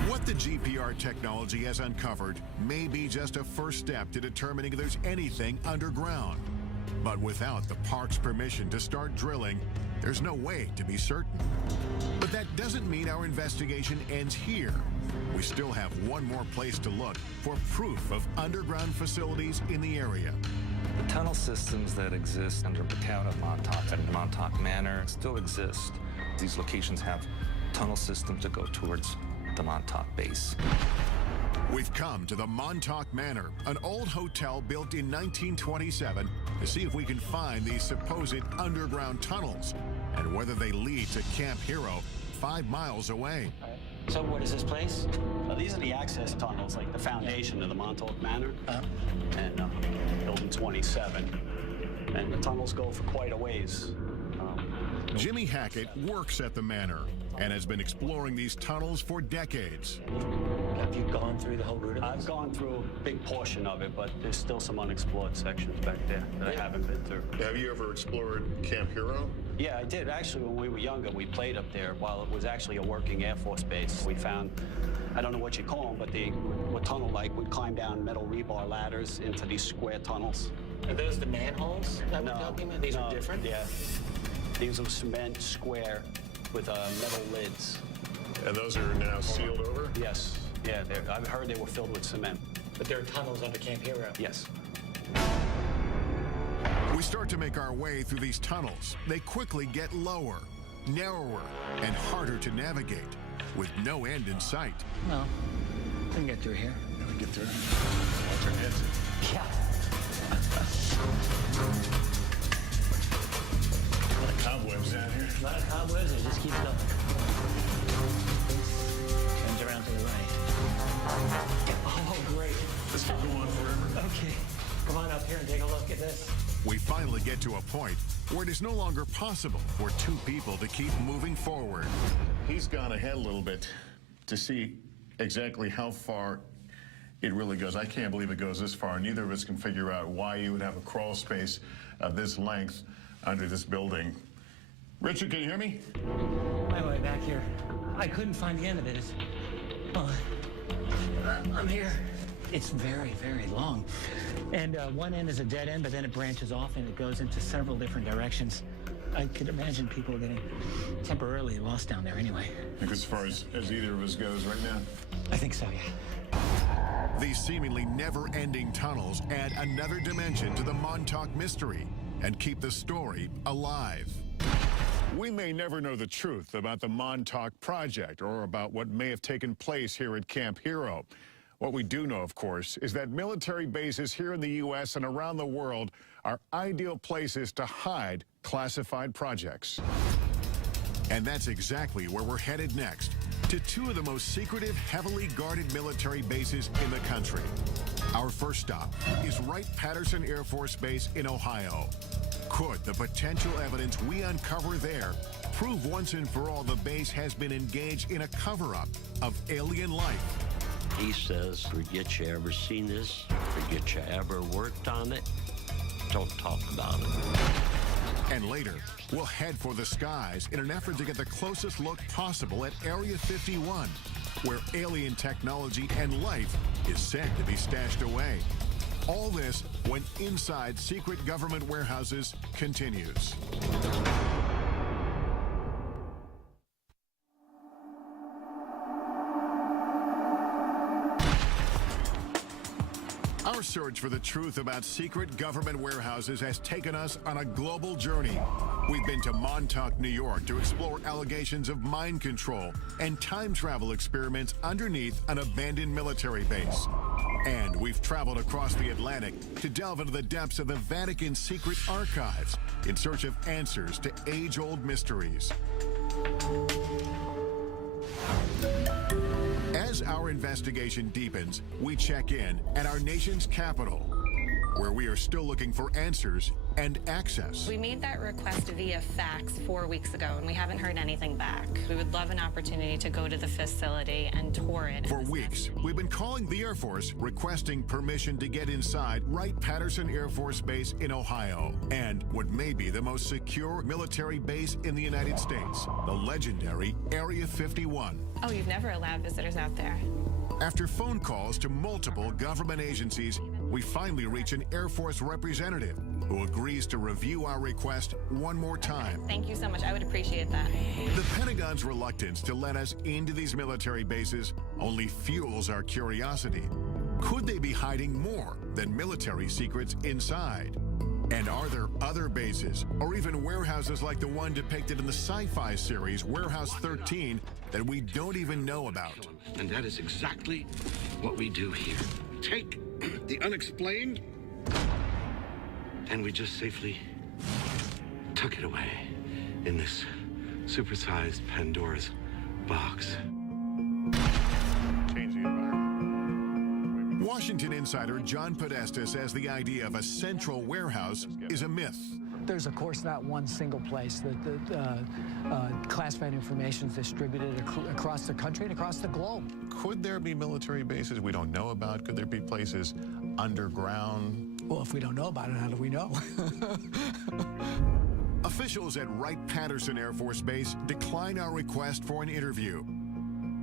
What the GPR technology has uncovered may be just a first step to determining if there's anything underground. But without the park's permission to start drilling, there's no way to be certain. But that doesn't mean our investigation ends here. We still have one more place to look for proof of underground facilities in the area. The tunnel systems that exist under the town of Montauk and Montauk Manor still exist. These locations have tunnel systems that go towards the Montauk base. We've come to the Montauk Manor, an old hotel built in 1927, to see if we can find these supposed underground tunnels and whether they lead to Camp Hero 5 miles away. So what is this place? These are the access tunnels, like the foundation of the Montauk Manor, and building 27. And the tunnels go for quite a ways. Jimmy Hackett works at the manor and has been exploring these tunnels for decades. Have you gone through the whole route of this? I've gone through a big portion of it, but there's still some unexplored sections back there that I haven't been through. Have you ever explored Camp Hero? Yeah, I did. Actually, when we were younger, we played up there while it was actually a working Air Force base. We found, I don't know what you call them, but they were tunnel-like. We'd climb down metal rebar ladders into these square tunnels. Are those the manholes that we're talking about? These are different? Yeah. These are cement square with metal lids. And those are now sealed over? Yes. Yeah, I've heard they were filled with cement. But there are tunnels under Camp Hero? Yes. We start to make our way through these tunnels. They quickly get lower, narrower, and harder to navigate, with no end in sight. No, we can get through here. We get through. Alternate. Yeah. A lot of cobwebs down here. A lot of cobwebs, it just keeps going. Turns around to the right. Oh, great. This could go on forever. Okay, come on up here and take a look at this. We finally get to a point where it is no longer possible for 2 people to keep moving forward. He's gone ahead a little bit to see exactly how far it really goes. I can't believe it goes this far. Neither of us can figure out why you would have a crawl space of this length under this building. Richard, can you hear me? My way back here. I couldn't find the end of it. I'm here. It's very, very long. And one end is a dead end, but then it branches off and it goes into several different directions. I could imagine people getting temporarily lost down there anyway. I think as far as either of us goes right now? I think so, yeah. These seemingly never-ending tunnels add another dimension to the Montauk mystery and keep the story alive. We may never know the truth about the Montauk Project or about what may have taken place here at Camp Hero. What we do know, of course, is that military bases here in the U.S. and around the world are ideal places to hide classified projects. And that's exactly where we're headed next, to 2 of the most secretive, heavily guarded military bases in the country. Our first stop is Wright-Patterson Air Force Base in Ohio. Could the potential evidence we uncover there prove once and for all the base has been engaged in a cover-up of alien life? He says, forget you ever seen this, forget you ever worked on it, don't talk about it. And later, we'll head for the skies in an effort to get the closest look possible at Area 51, where alien technology and life is said to be stashed away. All this when Inside Secret Government Warehouses continues. Our Our search for the truth about secret government warehouses has taken us on a global journey. We've been to Montauk, New York to explore allegations of mind control and time travel experiments underneath an abandoned military base. And we've traveled across the Atlantic to delve into the depths of the Vatican's secret archives in search of answers to age-old mysteries. As our investigation deepens, we check in at our nation's capital, where we are still looking for answers and access. We made that request via fax 4 weeks ago, and we haven't heard anything back. We would love an opportunity to go to the facility and tour it. For weeks, we've been calling the Air Force requesting permission to get inside Wright-Patterson Air Force Base in Ohio, and what may be the most secure military base in the United States, the legendary Area 51. Oh, you've never allowed visitors out there? After phone calls to multiple government agencies, we finally reach an Air Force representative who agrees to review our request one more time. Thank you so much. I would appreciate that. The Pentagon's reluctance to let us into these military bases only fuels our curiosity. Could they be hiding more than military secrets inside? And are there other bases, or even warehouses like the one depicted in the sci-fi series Warehouse 13 that we don't even know about? And that is exactly what we do here. Take the unexplained, and we just safely tuck it away in this supersized Pandora's box. Washington insider John Podesta says the idea of a central warehouse is a myth. There's, of course, not one single place that classified information is distributed across the country and across the globe. Could there be military bases we don't know about? Could there be places underground? Well, if we don't know about it, how do we know? Officials at Wright-Patterson Air Force Base decline our request for an interview.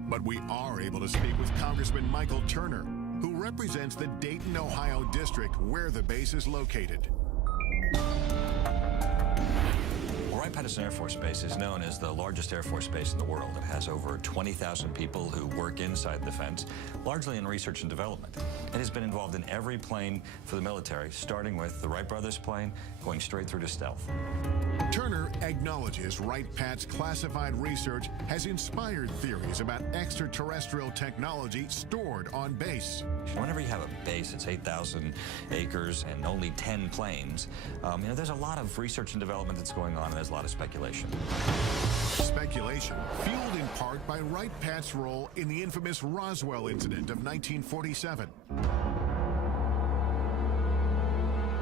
But we are able to speak with Congressman Michael Turner, who represents the Dayton, Ohio district where the base is located. Wright-Patterson Air Force Base is known as the largest Air Force base in the world. It has over 20,000 people who work inside the fence, largely in research and development. It has been involved in every plane for the military, starting with the Wright brothers plane, going straight through to stealth. Turner acknowledges Wright-Pat's classified research has inspired theories about extraterrestrial technology stored on base. Whenever you have a base, it's 8,000 acres and only 10 planes. There's a lot of research and development that's going on, and there's a lot of speculation. Speculation fueled in part by Wright-Pat's role in the infamous Roswell incident of 1947.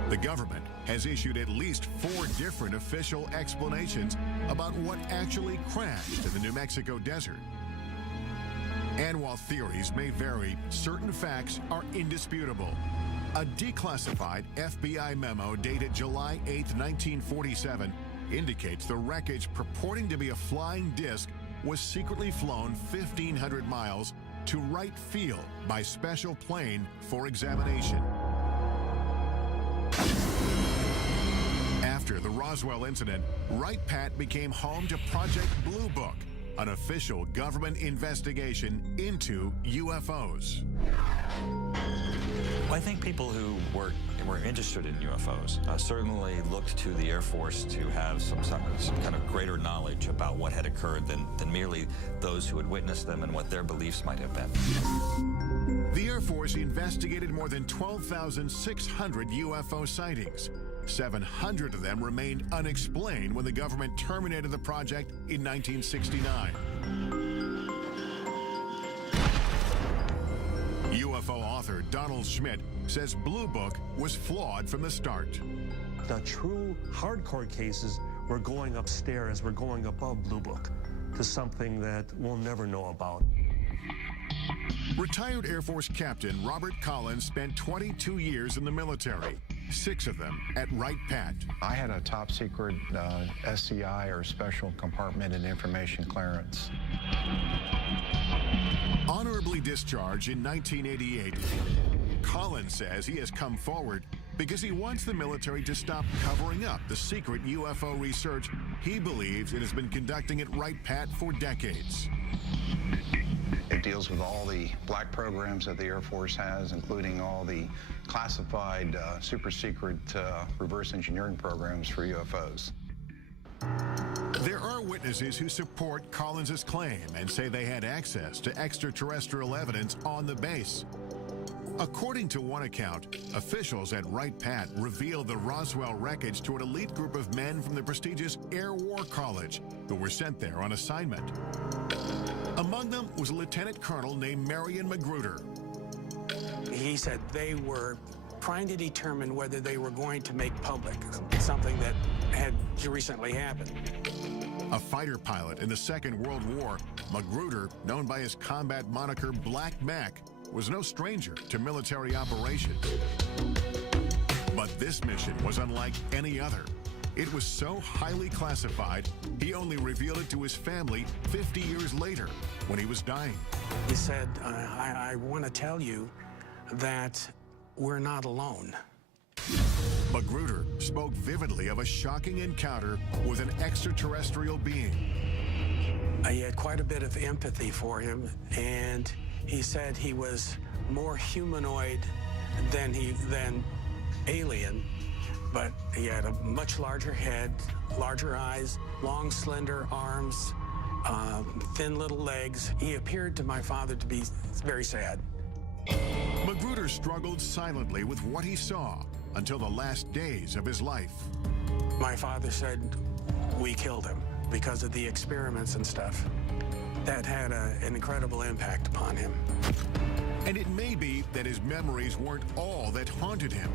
The government has issued at least 4 different official explanations about what actually crashed in the New Mexico desert. And while theories may vary, certain facts are indisputable. A declassified FBI memo dated July 8, 1947, indicates the wreckage purporting to be a flying disc was secretly flown 1,500 miles to Wright Field by special plane for examination. After the Roswell incident, Wright-Pat became home to Project Blue Book, an official government investigation into UFOs. Well, I think people who were interested in UFOs certainly looked to the Air Force to have some kind of greater knowledge about what had occurred than merely those who had witnessed them and what their beliefs might have been. The Air Force investigated more than 12,600 UFO sightings. 700 of them remained unexplained when the government terminated the project in 1969. UFO author Donald Schmidt says Blue Book was flawed from the start. The true hardcore cases were going upstairs, we're going above Blue Book to something that we'll never know about. Retired Air Force Captain Robert Collins spent 22 years in the military, 6 of them at Wright-Pat. I had a top secret SCI, or Special Compartment and Information Clearance. Honorably discharged in 1988, Collins says he has come forward because he wants the military to stop covering up the secret UFO research he believes it has been conducting at Wright-Pat for decades. It deals deals with all the black programs that the Air Force has, including all the classified, super secret reverse engineering programs for UFOs. There are witnesses who support Collins's claim and say they had access to extraterrestrial evidence on the base. According to one account, officials at Wright-Patt revealed the Roswell wreckage to an elite group of men from the prestigious Air War College who were sent there on assignment. Among them was a lieutenant colonel named Marion Magruder. He said they were trying to determine whether they were going to make public something that had recently happened. A fighter pilot in the Second World War, Magruder, known by his combat moniker Black Mac, was no stranger to military operations. But this mission was unlike any other. It was so highly classified, he only revealed it to his family 50 years later when he was dying. He said, I want to tell you that we're not alone. Magruder spoke vividly of a shocking encounter with an extraterrestrial being. He had quite a bit of empathy for him, and he said he was more humanoid than alien, but he had a much larger head, larger eyes, long, slender arms, thin little legs. He appeared to my father to be very sad. Magruder struggled silently with what he saw until the last days of his life. My father said we killed him because of the experiments and stuff. That had an incredible impact upon him. And it may be that his memories weren't all that haunted him.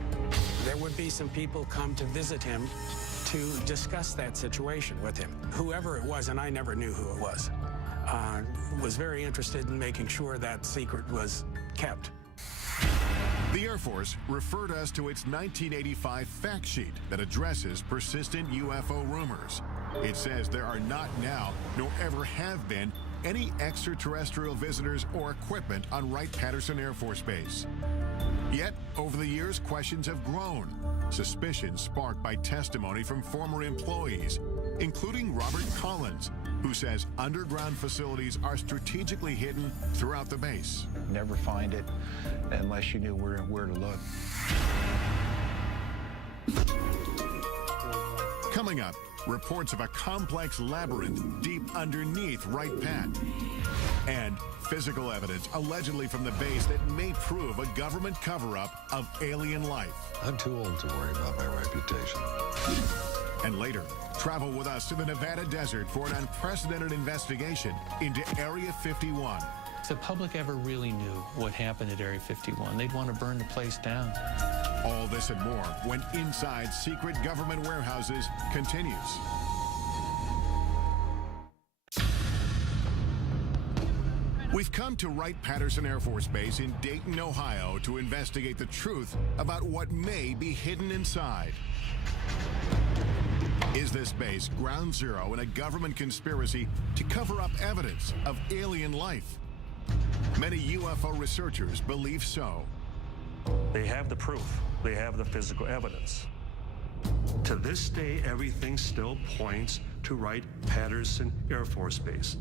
There would be some people come to visit him to discuss that situation with him. Whoever it was, and I never knew who it was very interested in making sure that secret was kept. The Air Force referred us to its 1985 fact sheet that addresses persistent UFO rumors. It says there are not now, nor ever have been, any extraterrestrial visitors or equipment on Wright-Patterson Air Force Base. Yet, over the years, questions have grown. Suspicions sparked by testimony from former employees, including Robert Collins, who says underground facilities are strategically hidden throughout the base. Never find it unless you knew where to look. Coming up, reports of a complex labyrinth deep underneath Wright-Patt. And physical evidence allegedly from the base that may prove a government cover-up of alien life. I'm too old to worry about my reputation. And later, travel with us to the Nevada desert for an unprecedented investigation into Area 51. If the public ever really knew what happened at Area 51, they'd want to burn the place down. All this and more when Inside Secret Government Warehouses continues. We've come to Wright-Patterson Air Force Base in Dayton, Ohio to investigate the truth about what may be hidden inside. Is this base ground zero in a government conspiracy to cover up evidence of alien life? Many UFO researchers believe so. They have the proof. They have the physical evidence. To this day, everything still points to Wright-Patterson Air Force Base.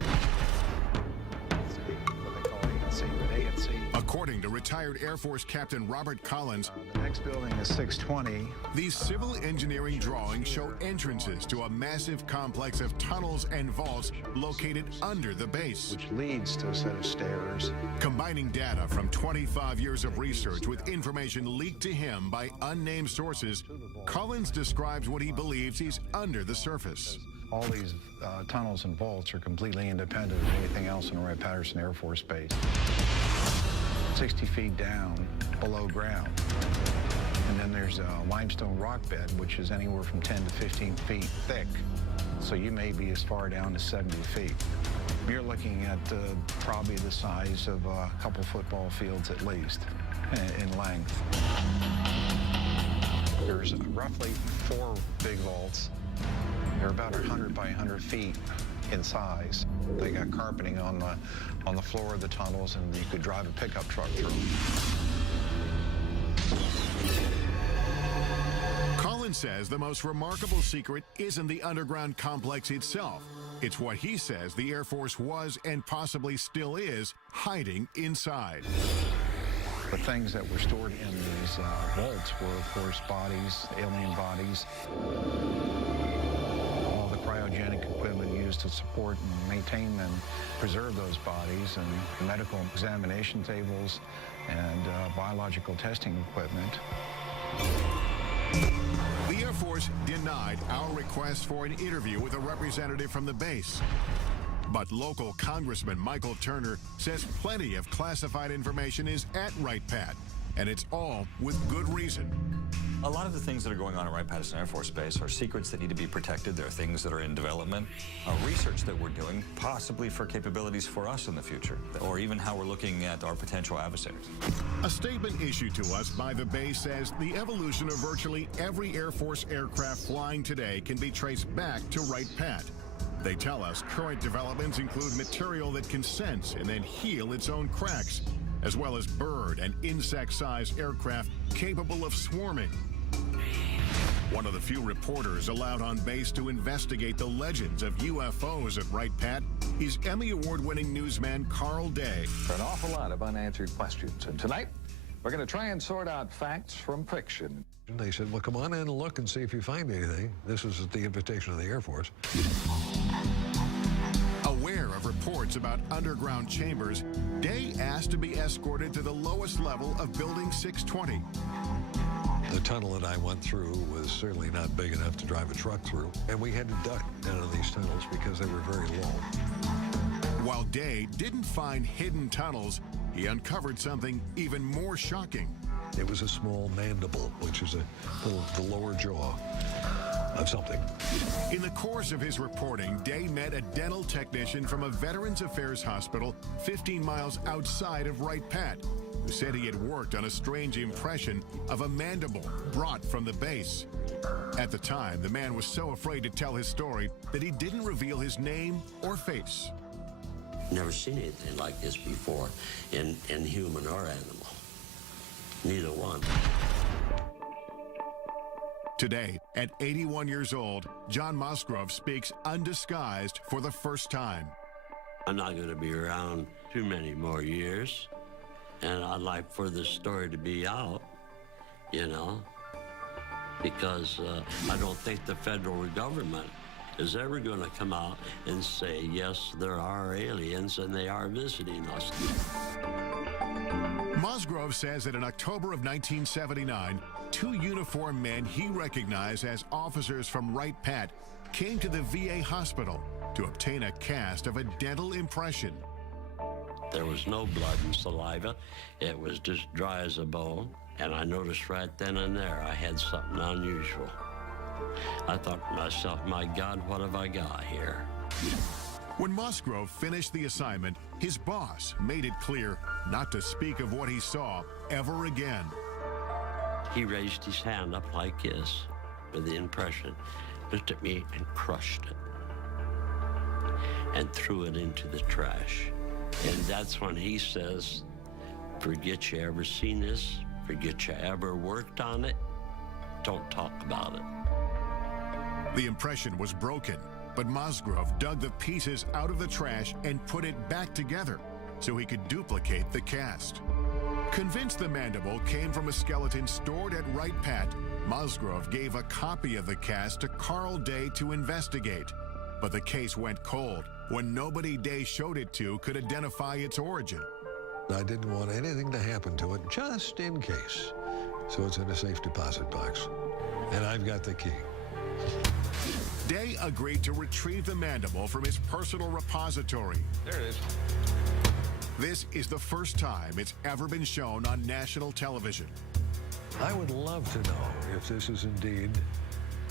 According to retired Air Force Captain Robert Collins, the next building is 620. These civil engineering drawings show entrances to a massive complex of tunnels and vaults located under the base, which leads to a set of stairs. Combining data from 25 years of research with information leaked to him by unnamed sources, Collins describes what he believes is under the surface. All these tunnels and vaults are completely independent of anything else in Wright-Patterson Air Force Base. 60 feet down below ground. And then there's a limestone rock bed, which is anywhere from 10 to 15 feet thick. So you may be as far down as 70 feet. You're looking at probably the size of a couple football fields at least in length. There's roughly 4 big vaults. They're about 100 by 100 feet in size. They got carpeting on the floor of the tunnels, and you could drive a pickup truck through them. Collins says the most remarkable secret isn't the underground complex itself, It's what he says the Air Force was and possibly still is hiding inside. The things that were stored in these vaults were, of course, bodies, alien bodies, all the cryogenic equipment used to support and maintain and preserve those bodies, and medical examination tables and biological testing equipment. The Air Force denied our request for an interview with a representative from the base. But local Congressman Michael Turner says plenty of classified information is at Wright-Patt, and it's all with good reason. A lot of the things that are going on at Wright-Patterson Air Force Base are secrets that need to be protected. There are things that are in development, research that we're doing, possibly for capabilities for us in the future, or even how we're looking at our potential adversaries. A statement issued to us by the base says the evolution of virtually every Air Force aircraft flying today can be traced back to Wright-Patt. They tell us current developments include material that can sense and then heal its own cracks, as well as bird and insect-sized aircraft capable of swarming. One of the few reporters allowed on base to investigate the legends of UFOs at Wright-Patt is Emmy Award-winning newsman Carl Day. An awful lot of unanswered questions, and tonight we're going to try and sort out facts from fiction. They said, well, come on in and look and see if you find anything. This was at the invitation of the Air Force. Aware of reports about underground chambers, Day asked to be escorted to the lowest level of Building 620. The tunnel that I went through was certainly not big enough to drive a truck through, and we had to duck down in these tunnels because they were very low. While Day didn't find hidden tunnels, he uncovered something even more shocking. It was a small mandible, which is the lower jaw of something. In the course of his reporting, Day met a dental technician from a Veterans Affairs hospital 15 miles outside of Wright-Patt, who said he had worked on a strange impression of a mandible brought from the base. At the time, the man was so afraid to tell his story that he didn't reveal his name or face. Never seen anything like this before in human or animal. Neither one. Today, at 81 years old, John Musgrove speaks undisguised for the first time. I'm not going to be around too many more years, and I'd like for this story to be out, you know, because I don't think the federal government is ever going to come out and say, yes, there are aliens and they are visiting us. Musgrove says that in October of 1979, two uniformed men he recognized as officers from Wright-Patt came to the VA hospital to obtain a cast of a dental impression. There was no blood and saliva. It was just dry as a bone. And I noticed right then and there I had something unusual. I thought to myself, my God, what have I got here? When Musgrove finished the assignment, his boss made it clear not to speak of what he saw ever again. He raised his hand up like this with the impression, looked at me and crushed it and threw it into the trash. And that's when he says, forget you ever seen this, forget you ever worked on it, don't talk about it. The impression was broken, but Musgrove dug the pieces out of the trash and put it back together so he could duplicate the cast. Convinced the mandible came from a skeleton stored at Wright-Patt, Musgrove gave a copy of the cast to Carl Day to investigate. But the case went cold when nobody Day showed it to could identify its origin. I didn't want anything to happen to it, just in case. So it's in a safe deposit box. And I've got the key. Day agreed to retrieve the mandible from his personal repository. There it is. This is the first time it's ever been shown on national television. I would love to know if this is indeed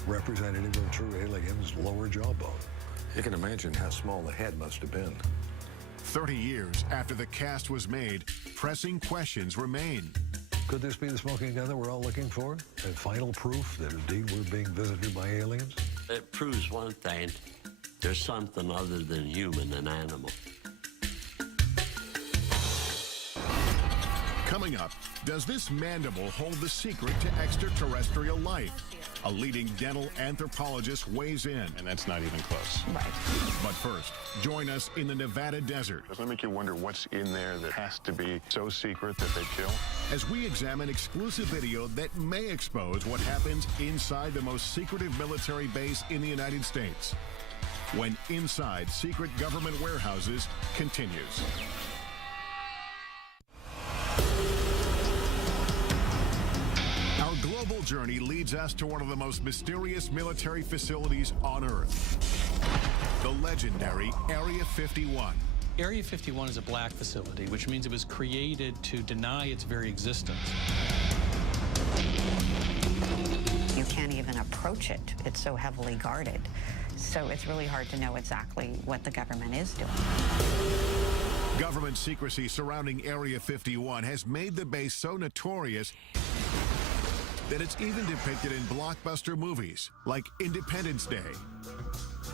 representative of true aliens' lower jawbone. You can imagine how small the head must have been. 30 years after the cast was made, pressing questions remain. Could this be the smoking gun that we're all looking for? And final proof that indeed we're being visited by aliens? It proves one thing, there's something other than human and animal. Coming up, does this mandible hold the secret to extraterrestrial life? a leading dental anthropologist weighs in. And that's not even close. Right. But first, join us in the Nevada desert. Doesn't it make you wonder what's in there that has to be so secret that they kill? As we examine exclusive video that may expose what happens inside the most secretive military base in the United States. When Inside Secret Government Warehouses continues. Our global journey leads us to one of the most mysterious military facilities on Earth. The legendary Area 51. Area 51 is a black facility, which means it was created to deny its very existence. You can't even approach it. It's so heavily guarded. So it's really hard to know exactly what the government is doing. Government secrecy surrounding Area 51 has made the base so notorious that it's even depicted in blockbuster movies like Independence Day.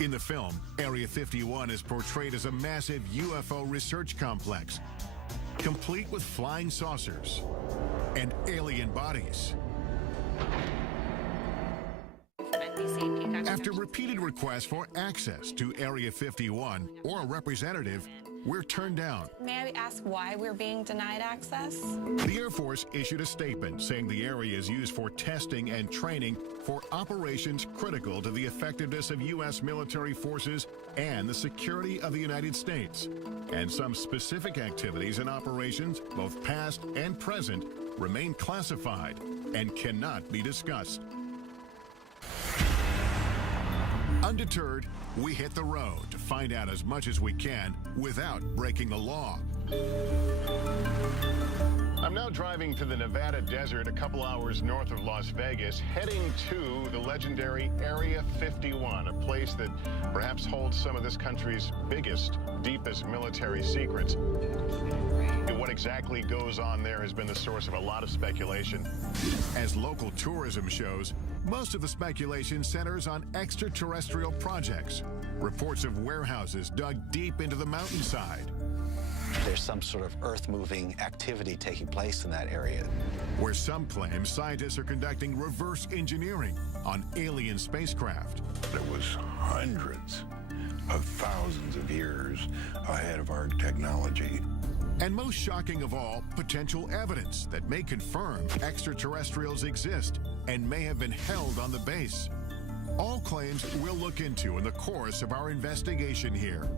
In the film, Area 51 is portrayed as a massive UFO research complex, complete with flying saucers and alien bodies. After repeated requests for access to Area 51 or a representative, we're turned down. May I ask why we're being denied access? The Air Force issued a statement saying the area is used for testing and training for operations critical to the effectiveness of U.S. military forces and the security of the United States. And some specific activities and operations, both past and present, remain classified and cannot be discussed. Undeterred, we hit the road to find out as much as we can without breaking the law. I'm now driving to the Nevada desert a couple hours north of Las Vegas, heading to the legendary Area 51, a place that perhaps holds some of this country's biggest, deepest military secrets. What exactly goes on there has been the source of a lot of speculation. As local tourism shows, most of the speculation centers on extraterrestrial projects, reports of warehouses dug deep into the mountainside. There's some sort of earth-moving activity taking place in that area. Where some claim scientists are conducting reverse engineering on alien spacecraft. It was hundreds of thousands of years ahead of our technology. And most shocking of all, potential evidence that may confirm extraterrestrials exist and may have been held on the base. All claims we'll look into in the course of our investigation here.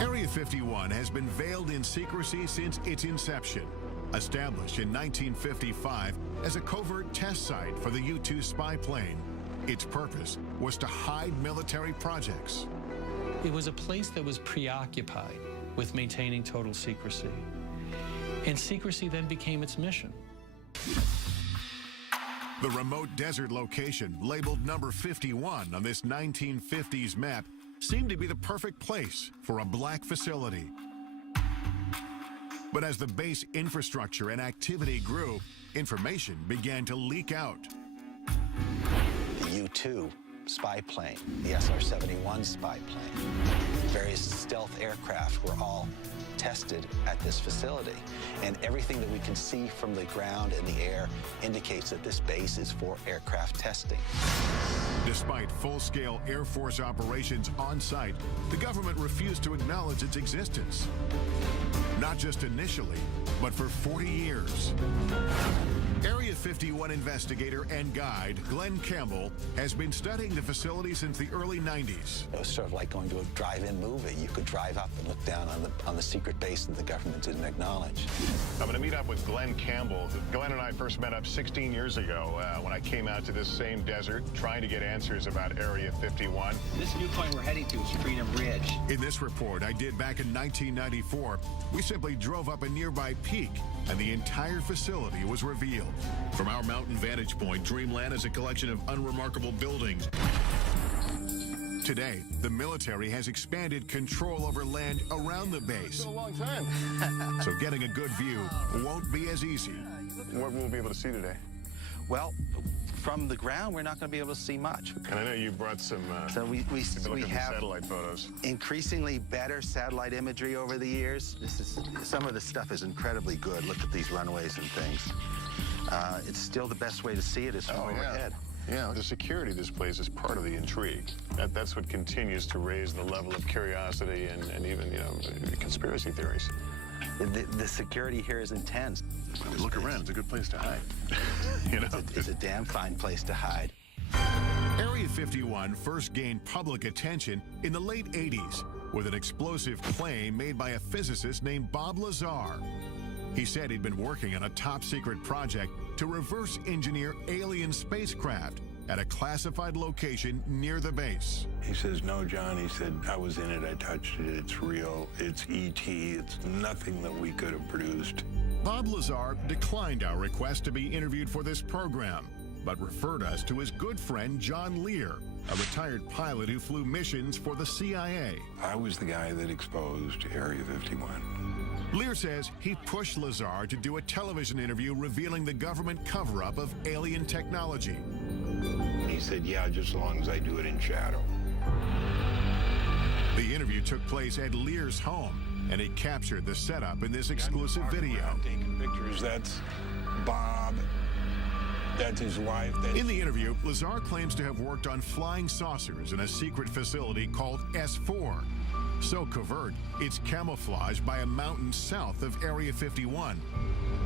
Area 51 has been veiled in secrecy since its inception. Established in 1955 as a covert test site for the U-2 spy plane, its purpose was to hide military projects. It was a place that was preoccupied with maintaining total secrecy. And secrecy then became its mission. The remote desert location, labeled number 51 on this 1950s map, seemed to be the perfect place for a black facility. But as the base infrastructure and activity grew, information began to leak out. The U-2 spy plane, the SR-71 spy plane, various stealth aircraft were all tested at this facility. And everything that we can see from the ground and the air indicates that this base is for aircraft testing. Despite full-scale Air Force operations on site, the government refused to acknowledge its existence. Not just initially, but for 40 years. Area 51 investigator and guide Glenn Campbell has been studying the facility since the early 90s. It was sort of like going to a drive-in movie. You could drive up and look down on the secret base that the government didn't acknowledge. I'm going to meet up with Glenn Campbell. Glenn and I first met up 16 years ago when I came out to this same desert trying to get answers about Area 51. This viewpoint we're heading to is Freedom Ridge. In this report I did back in 1994, we simply drove up a nearby peak and the entire facility was revealed. From our mountain vantage point, Dreamland is a collection of unremarkable buildings. Today, the military has expanded control over land around the base. It's been a long time. So getting a good view won't be as easy. What will we be able to see today? Well, from the ground, we're not going to be able to see much. And I know you brought some. So we have satellite photos. Increasingly better satellite imagery over the years. Some of the stuff is incredibly good. Look at these runways and things. It's still the best way to see it is from overhead. Yeah, the security of this place is part of the intrigue. That's what continues to raise the level of curiosity and even, conspiracy theories. The security here is intense. Look around, it's a good place to hide. It's a damn fine place to hide. Area 51 first gained public attention in the late 80s with an explosive claim made by a physicist named Bob Lazar. He said he'd been working on a top-secret project to reverse engineer alien spacecraft at a classified location near the base. He says, no, John, he said, I was in it, I touched it, it's real, it's E.T., it's nothing that we could have produced. Bob Lazar declined our request to be interviewed for this program, but referred us to his good friend John Lear, a retired pilot who flew missions for the CIA. I was the guy that exposed Area 51. Lear says he pushed Lazar to do a television interview revealing the government cover-up of alien technology. He said, yeah, just as long as I do it in shadow. The interview took place at Lear's home, and he captured the setup in this exclusive video. Taking pictures, that's Bob. That's his wife. In the interview, Lazar claims to have worked on flying saucers in a secret facility called S4. So covert, it's camouflaged by a mountain south of Area 51.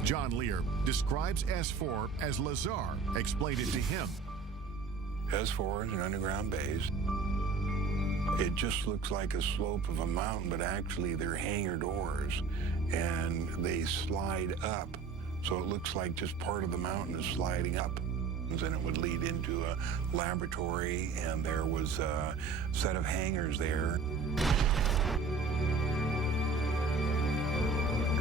John Lear describes S4 as Lazar explained it to him. S4 is an underground base. It just looks like a slope of a mountain, but actually they're hangar doors, and they slide up. So it looks like just part of the mountain is sliding up. And it would lead into a laboratory, and there was a set of hangars there.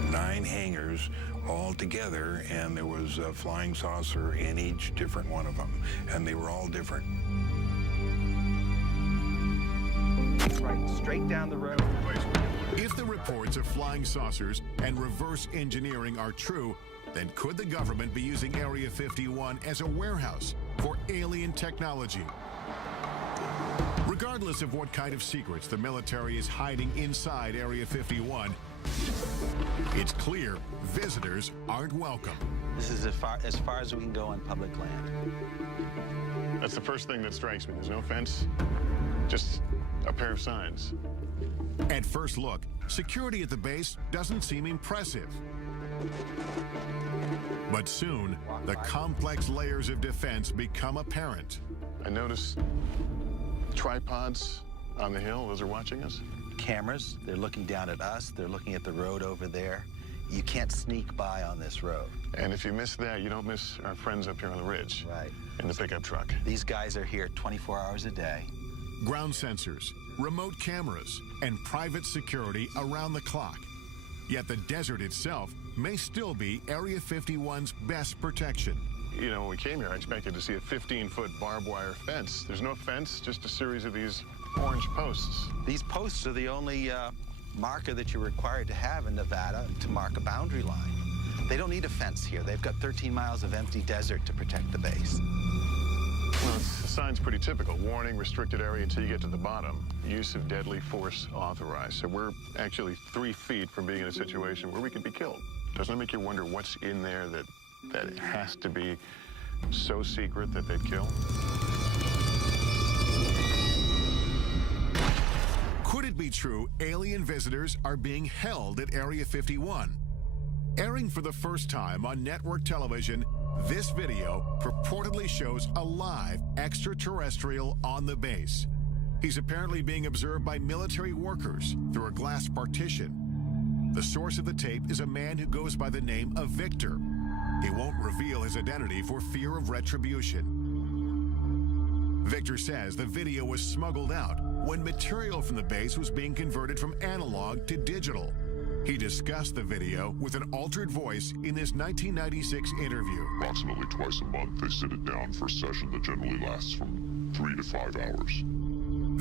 9 hangars all together, and there was a flying saucer in each different one of them, and they were all different. Right, straight down the road. If the reports of flying saucers and reverse engineering are true, then could the government be using Area 51 as a warehouse for alien technology? Regardless of what kind of secrets the military is hiding inside Area 51, it's clear visitors aren't welcome. This is as far as we can go on public land. That's the first thing that strikes me. There's no fence, just a pair of signs. At first look, security at the base doesn't seem impressive. But soon, the complex layers of defense become apparent. I noticed tripods on the hill. Those are watching us. Cameras, they're looking down at us. They're looking at the road over there. You can't sneak by on this road. And if you miss that, you don't miss our friends up here on the ridge. Right. In the pickup truck. These guys are here 24 hours a day. Ground sensors, remote cameras, and private security around the clock. Yet the desert itself may still be Area 51's best protection. You know, when we came here, I expected to see a 15-foot barbed wire fence. There's no fence, just a series of these orange posts. These posts are the only marker that you're required to have in Nevada to mark a boundary line. They don't need a fence here. They've got 13 miles of empty desert to protect the base. Well, the sign's pretty typical. Warning, restricted area until you get to the bottom. Use of deadly force authorized. So we're actually 3 feet from being in a situation where we could be killed. Doesn't it make you wonder what's in there that it has to be so secret that they'd kill? Could it be true alien visitors are being held at Area 51? Airing for the first time on network television, this video purportedly shows a live extraterrestrial on the base. He's apparently being observed by military workers through a glass partition. The source of the tape is a man who goes by the name of Victor. He won't reveal his identity for fear of retribution. Victor says the video was smuggled out when material from the base was being converted from analog to digital. He discussed the video with an altered voice in this 1996 interview. Approximately twice a month, they sit it down for a session that generally lasts from 3 to 5 hours.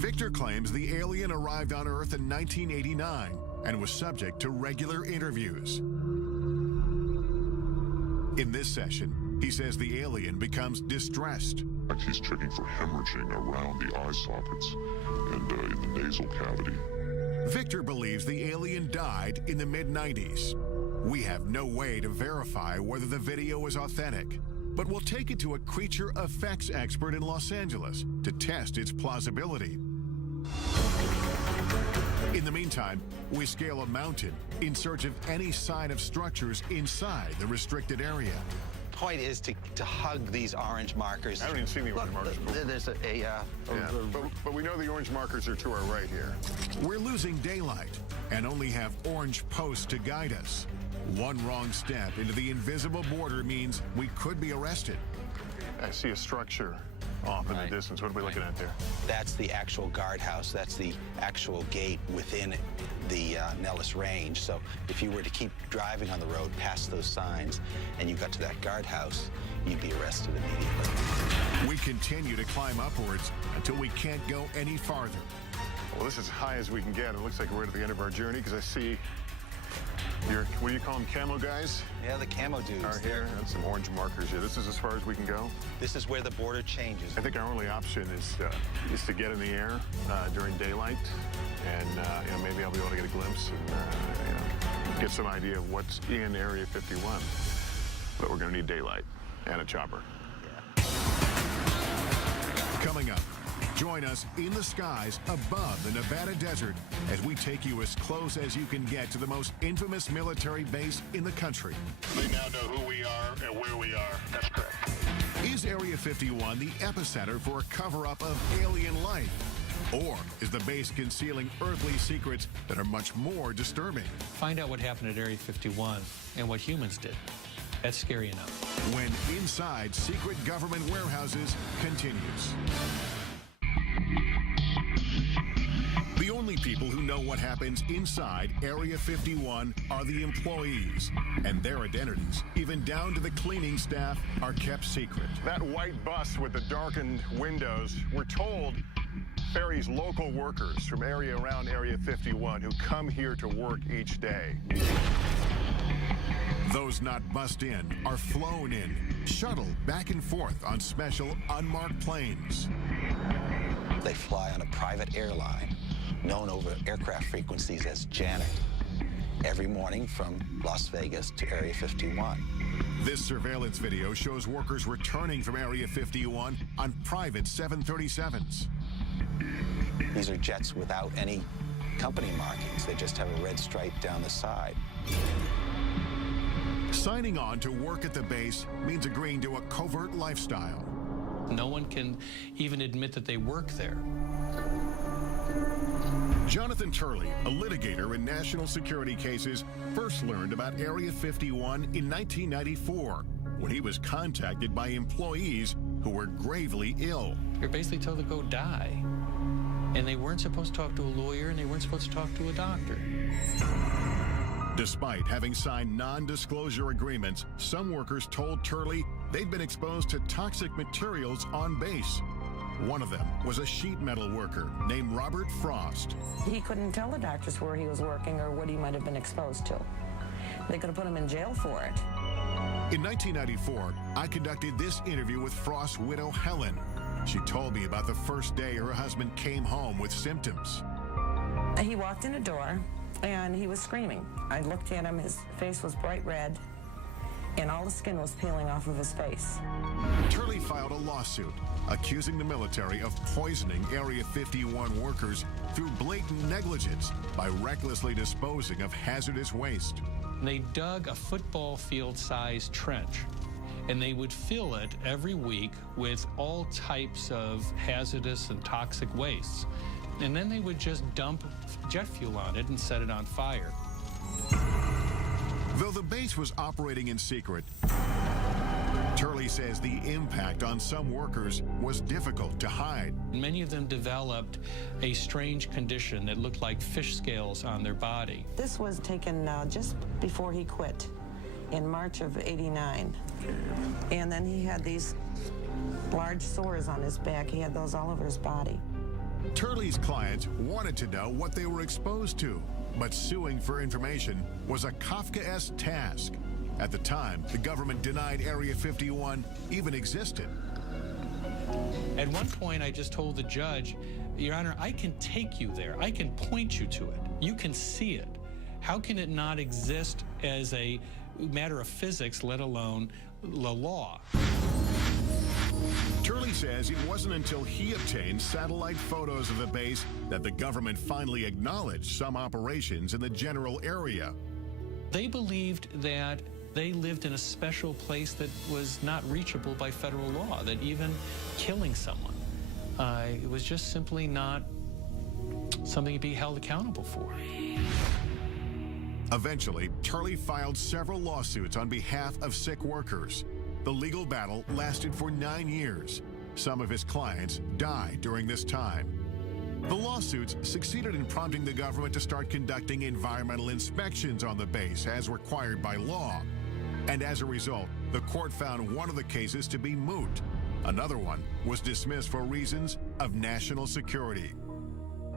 Victor claims the alien arrived on Earth in 1989 and was subject to regular interviews. In this session, He says the alien becomes distressed. Like he's checking for hemorrhaging around the eye sockets and in the nasal cavity. Victor believes the alien died in the mid-90s. We have no way to verify whether the video is authentic, but we'll take it to a creature effects expert in Los Angeles to test its plausibility. In the meantime, we scale a mountain in search of any sign of structures inside the restricted area. Point is to hug these orange markers. I haven't even seen the orange markers before. There's but we know the orange markers are to our right here. We're losing daylight and only have orange posts to guide us. One wrong step into the invisible border means we could be arrested. I see a structure off in the distance. What are we looking at there? That's the actual guardhouse. That's the actual gate within the Nellis Range. So if you were to keep driving on the road past those signs and you got to that guardhouse, you'd be arrested immediately. We continue to climb upwards until we can't go any farther. Well, this is as high as we can get. It looks like we're at the end of our journey because I see what do you call them, camo guys? Yeah, the camo dudes. Are here. That's some orange markers here. This is as far as we can go. This is where the border changes. I think our only option is to get in the air during daylight, and maybe I'll be able to get a glimpse and get some idea of what's in Area 51. But we're going to need daylight and a chopper. Yeah. Coming up, join us in the skies above the Nevada desert as we take you as close as you can get to the most infamous military base in the country. They now know who we are and where we are. That's correct. Is Area 51 the epicenter for a cover-up of alien life? Or is the base concealing earthly secrets that are much more disturbing? Find out what happened at Area 51 and what humans did. That's scary enough. When Inside Secret Government Warehouses continues. The only people who know what happens inside Area 51 are the employees, and their identities, even down to the cleaning staff, are kept secret. That white bus with the darkened windows, we're told, ferries local workers from around Area 51 who come here to work each day. Those not bussed in are flown in, shuttled back and forth on special unmarked planes. They fly on a private airline known over aircraft frequencies as Janet every morning from Las Vegas to Area 51. This surveillance video shows workers returning from Area 51 on private 737s. These are jets without any company markings. They just have a red stripe down the side. Signing on to work at the base means agreeing to a covert lifestyle. No one can even admit that they work there. Jonathan Turley, a litigator in national security cases, first learned about Area 51 in 1994 when he was contacted by employees who were gravely ill. You're basically told to go die. And they weren't supposed to talk to a lawyer, and they weren't supposed to talk to a doctor. Despite having signed non-disclosure agreements, some workers told Turley they'd been exposed to toxic materials on base. One of them was a sheet metal worker named Robert Frost. He couldn't tell the doctors where he was working or what he might have been exposed to. They could have put him in jail for it. In 1994, I conducted this interview with Frost's widow, Helen. She told me about the first day her husband came home with symptoms. He walked in a door and he was screaming. I looked at him, his face was bright red, and all the skin was peeling off of his face. Turley filed a lawsuit accusing the military of poisoning Area 51 workers through blatant negligence by recklessly disposing of hazardous waste. They dug a football field-sized trench, and they would fill it every week with all types of hazardous and toxic wastes. And then they would just dump jet fuel on it and set it on fire. Though the base was operating in secret, Turley says the impact on some workers was difficult to hide. Many of them developed a strange condition that looked like fish scales on their body. This was taken just before he quit in March of '89. And then he had these large sores on his back. He had those all over his body. Turley's clients wanted to know what they were exposed to, but suing for information was a Kafkaesque task. At the time, the government denied Area 51 even existed. At one point, I just told the judge, Your Honor, I can take you there. I can point you to it. You can see it. How can it not exist as a matter of physics, let alone the law? Turley says it wasn't until he obtained satellite photos of the base that the government finally acknowledged some operations in the general area. They believed that they lived in a special place that was not reachable by federal law, that even killing someone, it was just simply not something to be held accountable for. Eventually, Turley filed several lawsuits on behalf of sick workers. The legal battle lasted for 9 years. Some of his clients died during this time. The lawsuits succeeded in prompting the government to start conducting environmental inspections on the base as required by law. And as a result, the court found one of the cases to be moot. Another one was dismissed for reasons of national security.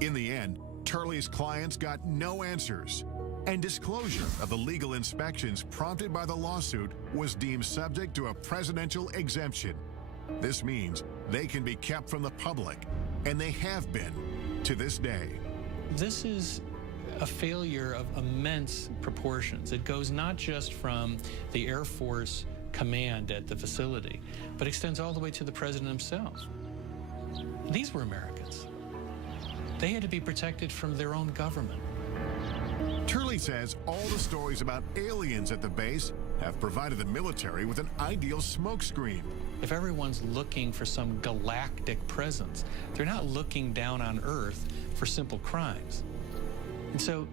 In the end, Turley's clients got no answers, and disclosure of the legal inspections prompted by the lawsuit was deemed subject to a presidential exemption. This means they can be kept from the public, and they have been to this day. This is a failure of immense proportions. It goes not just from the Air Force command at the facility, but extends all the way to the president himself. These were Americans. They had to be protected from their own government. Turley says all the stories about aliens at the base have provided the military with an ideal smokescreen. If everyone's looking for some galactic presence, they're not looking down on Earth for simple crimes. And so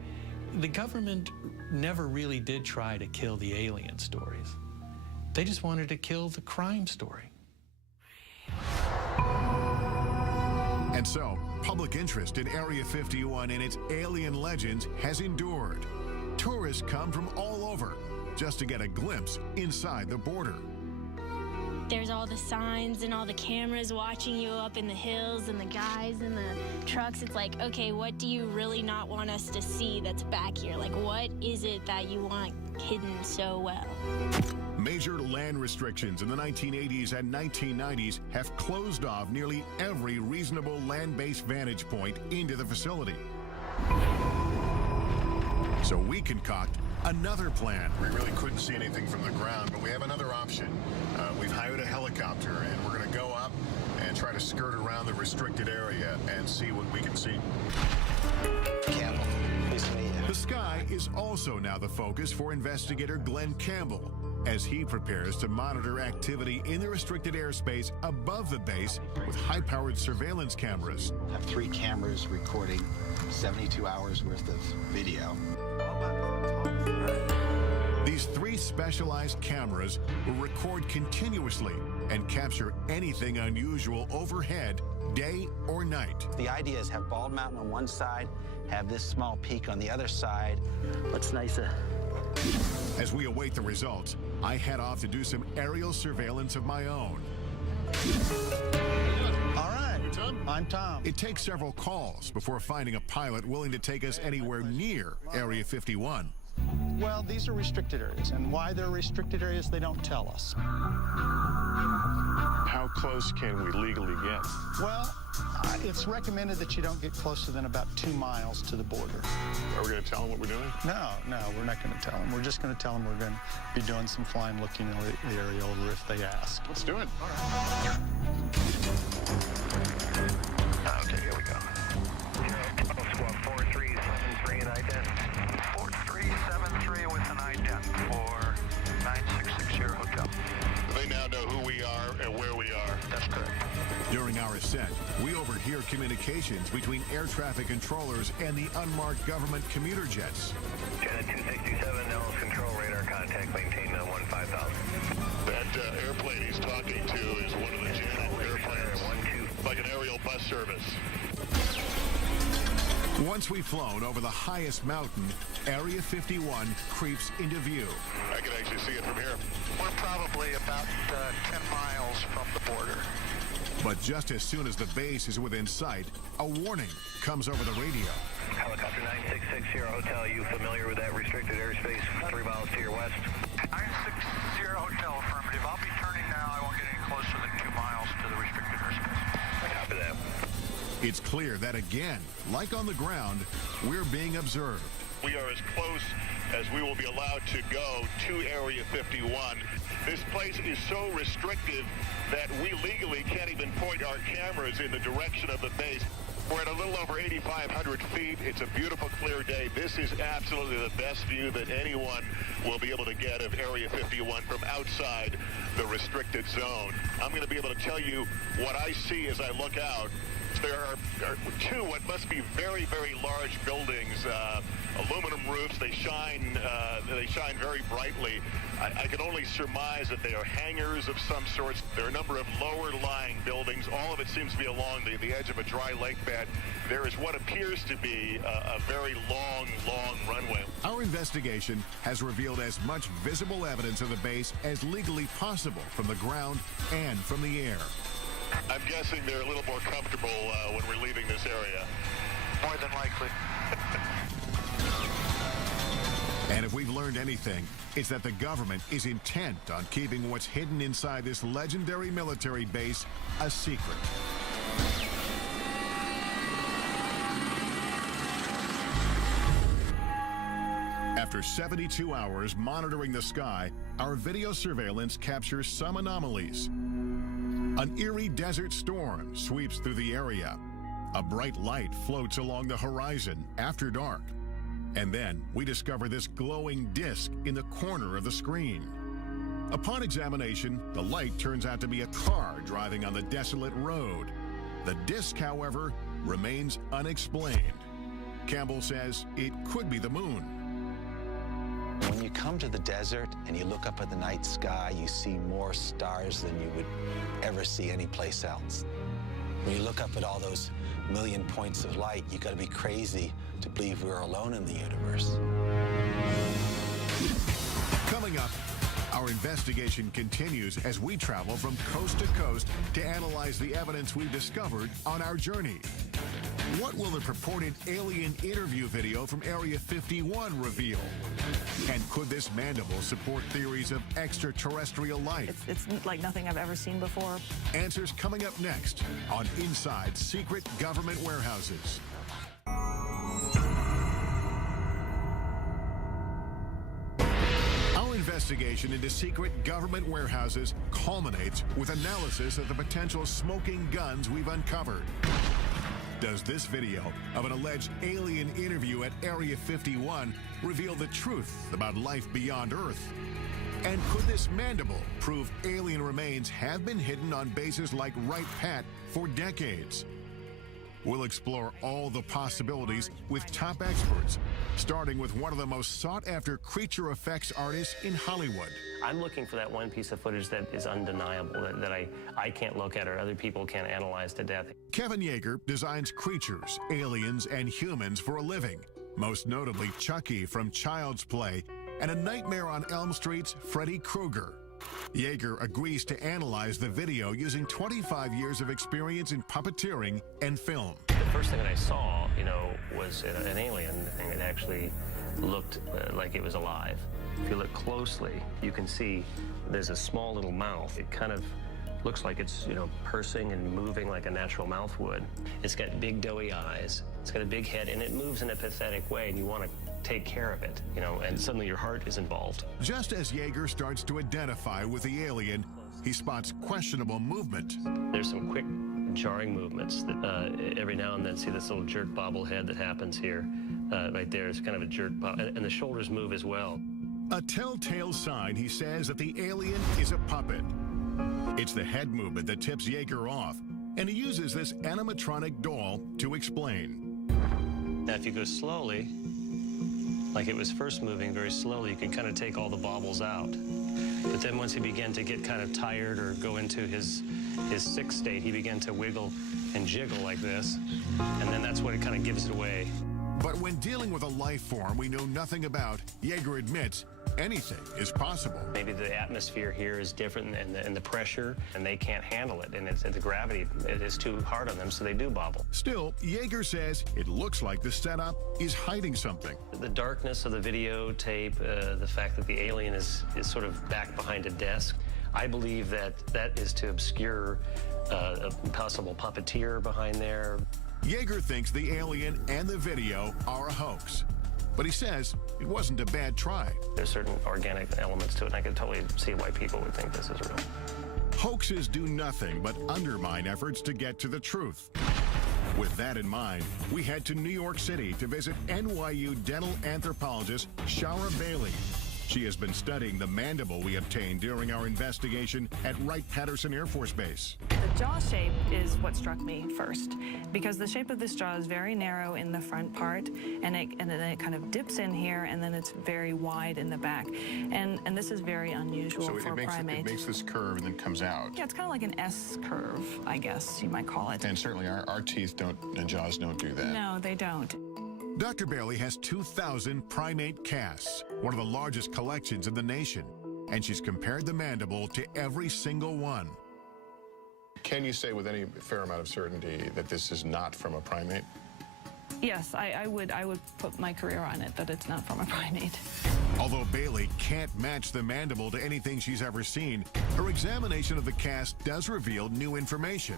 the government never really did try to kill the alien stories. They just wanted to kill the crime story. And so, public interest in Area 51 and its alien legends has endured. Tourists come from all over just to get a glimpse inside the border. There's all the signs and all the cameras watching you up in the hills and the guys in the trucks. It's like, okay, what do you really not want us to see that's back here? Like, what is it that you want hidden so well? Major land restrictions in the 1980s and 1990s have closed off nearly every reasonable land-based vantage point into the facility. So we concoct another plan. We really couldn't see anything from the ground, but we have another option. We've hired a helicopter, and we're going to go up and try to skirt around the restricted area and see what we can see. Campbell, pleased to meet you. The sky is also now the focus for investigator Glenn Campbell, as he prepares to monitor activity in the restricted airspace above the base with high-powered surveillance cameras. I have 3 cameras recording 72 hours worth of video. These 3 specialized cameras will record continuously and capture anything unusual overhead, day or night. The idea is have Bald Mountain on one side, have this small peak on the other side. Looks nicer. As we await the results, I head off to do some aerial surveillance of my own. All right, I'm Tom. It takes several calls before finding a pilot willing to take us anywhere near Area 51. Well, these are restricted areas, and why they're restricted areas, they don't tell us. How close can we legally get? Well, it's recommended that you don't get closer than about 2 miles to the border. Are we going to tell them what we're doing? No, we're not going to tell them. We're just going to tell them we're going to be doing some flying, looking the area over if they ask. Let's do it. All right. Okay, here we go. Squad 4373 and ident. 4373 with an ident for 9660 hotel. They now know who we are and where we are. That's correct. During our ascent, we overhear communications between air traffic controllers and the unmarked government commuter jets. Janet 267, Nellis control radar contact, maintain 15000. That airplane he's talking to is one of the Janet airplanes, like an aerial bus service. Once we've flown over the highest mountain, Area 51 creeps into view. I can actually see it from here. We're probably about 10 miles from the border. But just as soon as the base is within sight, a warning comes over the radio. Helicopter 9660 Hotel, you familiar with that restricted airspace 3 miles to your west? 9660 It's clear that again, like on the ground, we're being observed. We are as close as we will be allowed to go to Area 51. This place is so restrictive that we legally can't even point our cameras in the direction of the base. We're at a little over 8,500 feet. It's a beautiful, clear day. This is absolutely the best view that anyone will be able to get of Area 51 from outside the restricted zone. I'm going to be able to tell you what I see as I look out. There are two what must be very, very large buildings, aluminum roofs. They shine very brightly. I can only surmise that they are hangars of some sorts. There are a number of lower-lying buildings. All of it seems to be along the edge of a dry lake bed. There is what appears to be a very long runway. Our investigation has revealed as much visible evidence of the base as legally possible from the ground and from the air. I'm guessing they're a little more comfortable when we're leaving this area. More than likely. And if we've learned anything, it's that the government is intent on keeping what's hidden inside this legendary military base a secret. After 72 hours monitoring the sky, our video surveillance captures some anomalies. An eerie desert storm sweeps through the area. A bright light floats along the horizon after dark. And then we discover this glowing disc in the corner of the screen. Upon examination, the light turns out to be a car driving on the desolate road. The disc, however, remains unexplained. Campbell says it could be the moon. When you come to the desert and you look up at the night sky, you see more stars than you would ever see anyplace else. When you look up at all those million points of light, you got to be crazy to believe we're alone in the universe. Coming up, our investigation continues as we travel from coast to coast to analyze the evidence we've discovered on our journey. What will the purported alien interview video from Area 51 reveal? And could this mandible support theories of extraterrestrial life? It's like nothing I've ever seen before. Answers coming up next on Inside Secret Government Warehouses. Our investigation into secret government warehouses culminates with analysis of the potential smoking guns we've uncovered. Does this video of an alleged alien interview at Area 51 reveal the truth about life beyond Earth? And could this mandible prove alien remains have been hidden on bases like Wright Pat for decades? We'll explore all the possibilities with top experts, starting with one of the most sought-after creature effects artists in Hollywood. I'm looking for that one piece of footage that is undeniable, that I can't look at or other people can't analyze to death. Kevin Yeager designs creatures, aliens, and humans for a living, most notably Chucky from Child's Play and A Nightmare on Elm Street's Freddy Krueger. Yeager agrees to analyze the video using 25 years of experience in puppeteering and film. The first thing that I saw, was an alien, and it actually looked like it was alive. If you look closely, you can see there's a small little mouth. It kind of looks like it's, pursing and moving like a natural mouth would. It's got big doughy eyes. It's got a big head, and it moves in a pathetic way, and you want to take care of it, and suddenly your heart is involved. Just as Yeager starts to identify with the alien, he spots questionable movement. There's some quick, jarring movements that every now and then see this little jerk bobblehead that happens here. Right there is kind of a jerk bob, and the shoulders move as well. A telltale sign, he says, that the alien is a puppet. It's the head movement that tips Yeager off, and he uses this animatronic doll to explain. Now, if you go slowly, like it was first moving very slowly, you can kind of take all the bobbles out. But then once he began to get kind of tired or go into his sick state, he began to wiggle and jiggle like this, and then that's what it kind of gives it away. But when dealing with a life form we know nothing about, Yeager admits anything is possible. Maybe the atmosphere here is different and the pressure, and they can't handle it, and the gravity is too hard on them, so they do bobble. Still, Yeager says it looks like the setup is hiding something. The darkness of the videotape, the fact that the alien is sort of back behind a desk, I believe that is to obscure a possible puppeteer behind there. Yeager thinks the alien and the video are a hoax, but he says it wasn't a bad try. There's certain organic elements to it, and I can totally see why people would think this is real. Hoaxes do nothing but undermine efforts to get to the truth. With that in mind, we head to New York City to visit NYU dental anthropologist Shara Bailey. She has been studying the mandible we obtained during our investigation at Wright-Patterson Air Force Base. The jaw shape is what struck me first, because the shape of this jaw is very narrow in the front part, and then it kind of dips in here, and then it's very wide in the back. And this is very unusual for a primate. It makes this curve and then comes out. Yeah, it's kind of like an S curve, I guess you might call it. And certainly our teeth don't, and jaws don't do that. No, they don't. Dr. Bailey has 2,000 primate casts, one of the largest collections in the nation, and she's compared the mandible to every single one. Can you say with any fair amount of certainty that this is not from a primate? Yes, I would put my career on it that it's not from a primate. Although Bailey can't match the mandible to anything she's ever seen, her examination of the cast does reveal new information.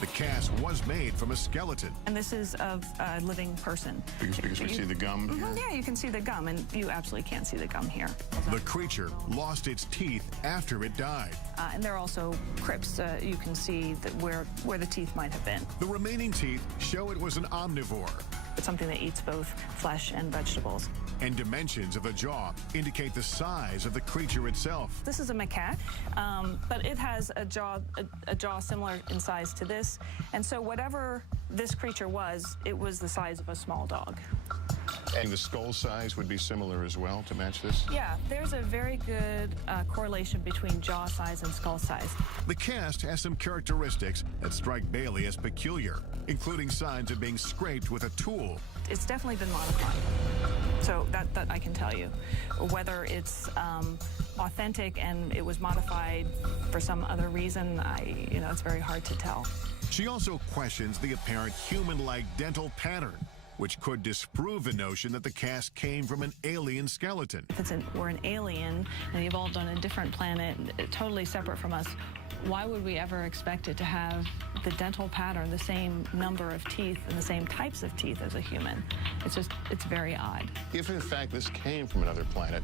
The cast was made from a skeleton. And this is of a living person. Because we see the gum here? Yeah, you can see the gum, and you absolutely can't see the gum here. The creature lost its teeth after it died. And there are also crypts. You can see that where the teeth might have been. The remaining teeth show it was an omnivore. It's something that eats both flesh and vegetables. And dimensions of the jaw indicate the size of the creature itself. This is a macaque, but it has a jaw similar in size to this. And so whatever this creature was, it was the size of a small dog. And the skull size would be similar as well to match this? Yeah, there's a very good correlation between jaw size and skull size. The cast has some characteristics that strike Bailey as peculiar, including signs of being scraped with a tool. It's definitely been modified. So that I can tell you. Whether it's authentic and it was modified for some other reason, it's very hard to tell. She also questions the apparent human-like dental pattern, which could disprove the notion that the cast came from an alien skeleton. If we're an alien and evolved on a different planet, totally separate from us, why would we ever expect it to have the dental pattern, the same number of teeth and the same types of teeth as a human? It's very odd. If in fact this came from another planet,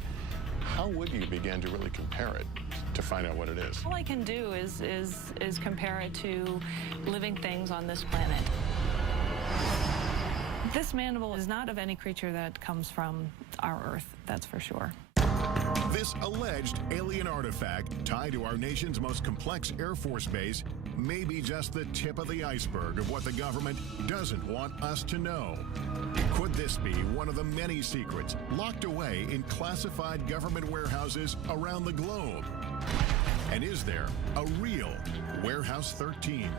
how would you begin to really compare it to find out what it is? All I can do is compare it to living things on this planet. This mandible is not of any creature that comes from our Earth, that's for sure. This alleged alien artifact tied to our nation's most complex Air Force base may be just the tip of the iceberg of what the government doesn't want us to know. Could this be one of the many secrets locked away in classified government warehouses around the globe? And is there a real Warehouse 13?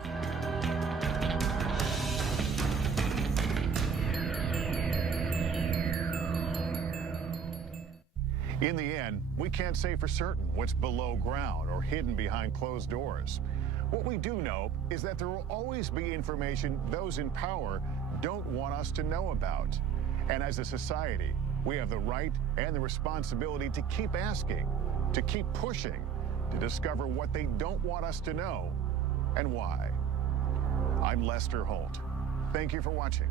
In the end, we can't say for certain what's below ground or hidden behind closed doors. What we do know is that there will always be information those in power don't want us to know about. And as a society, we have the right and the responsibility to keep asking, to keep pushing, to discover what they don't want us to know and why. I'm Lester Holt. Thank you for watching.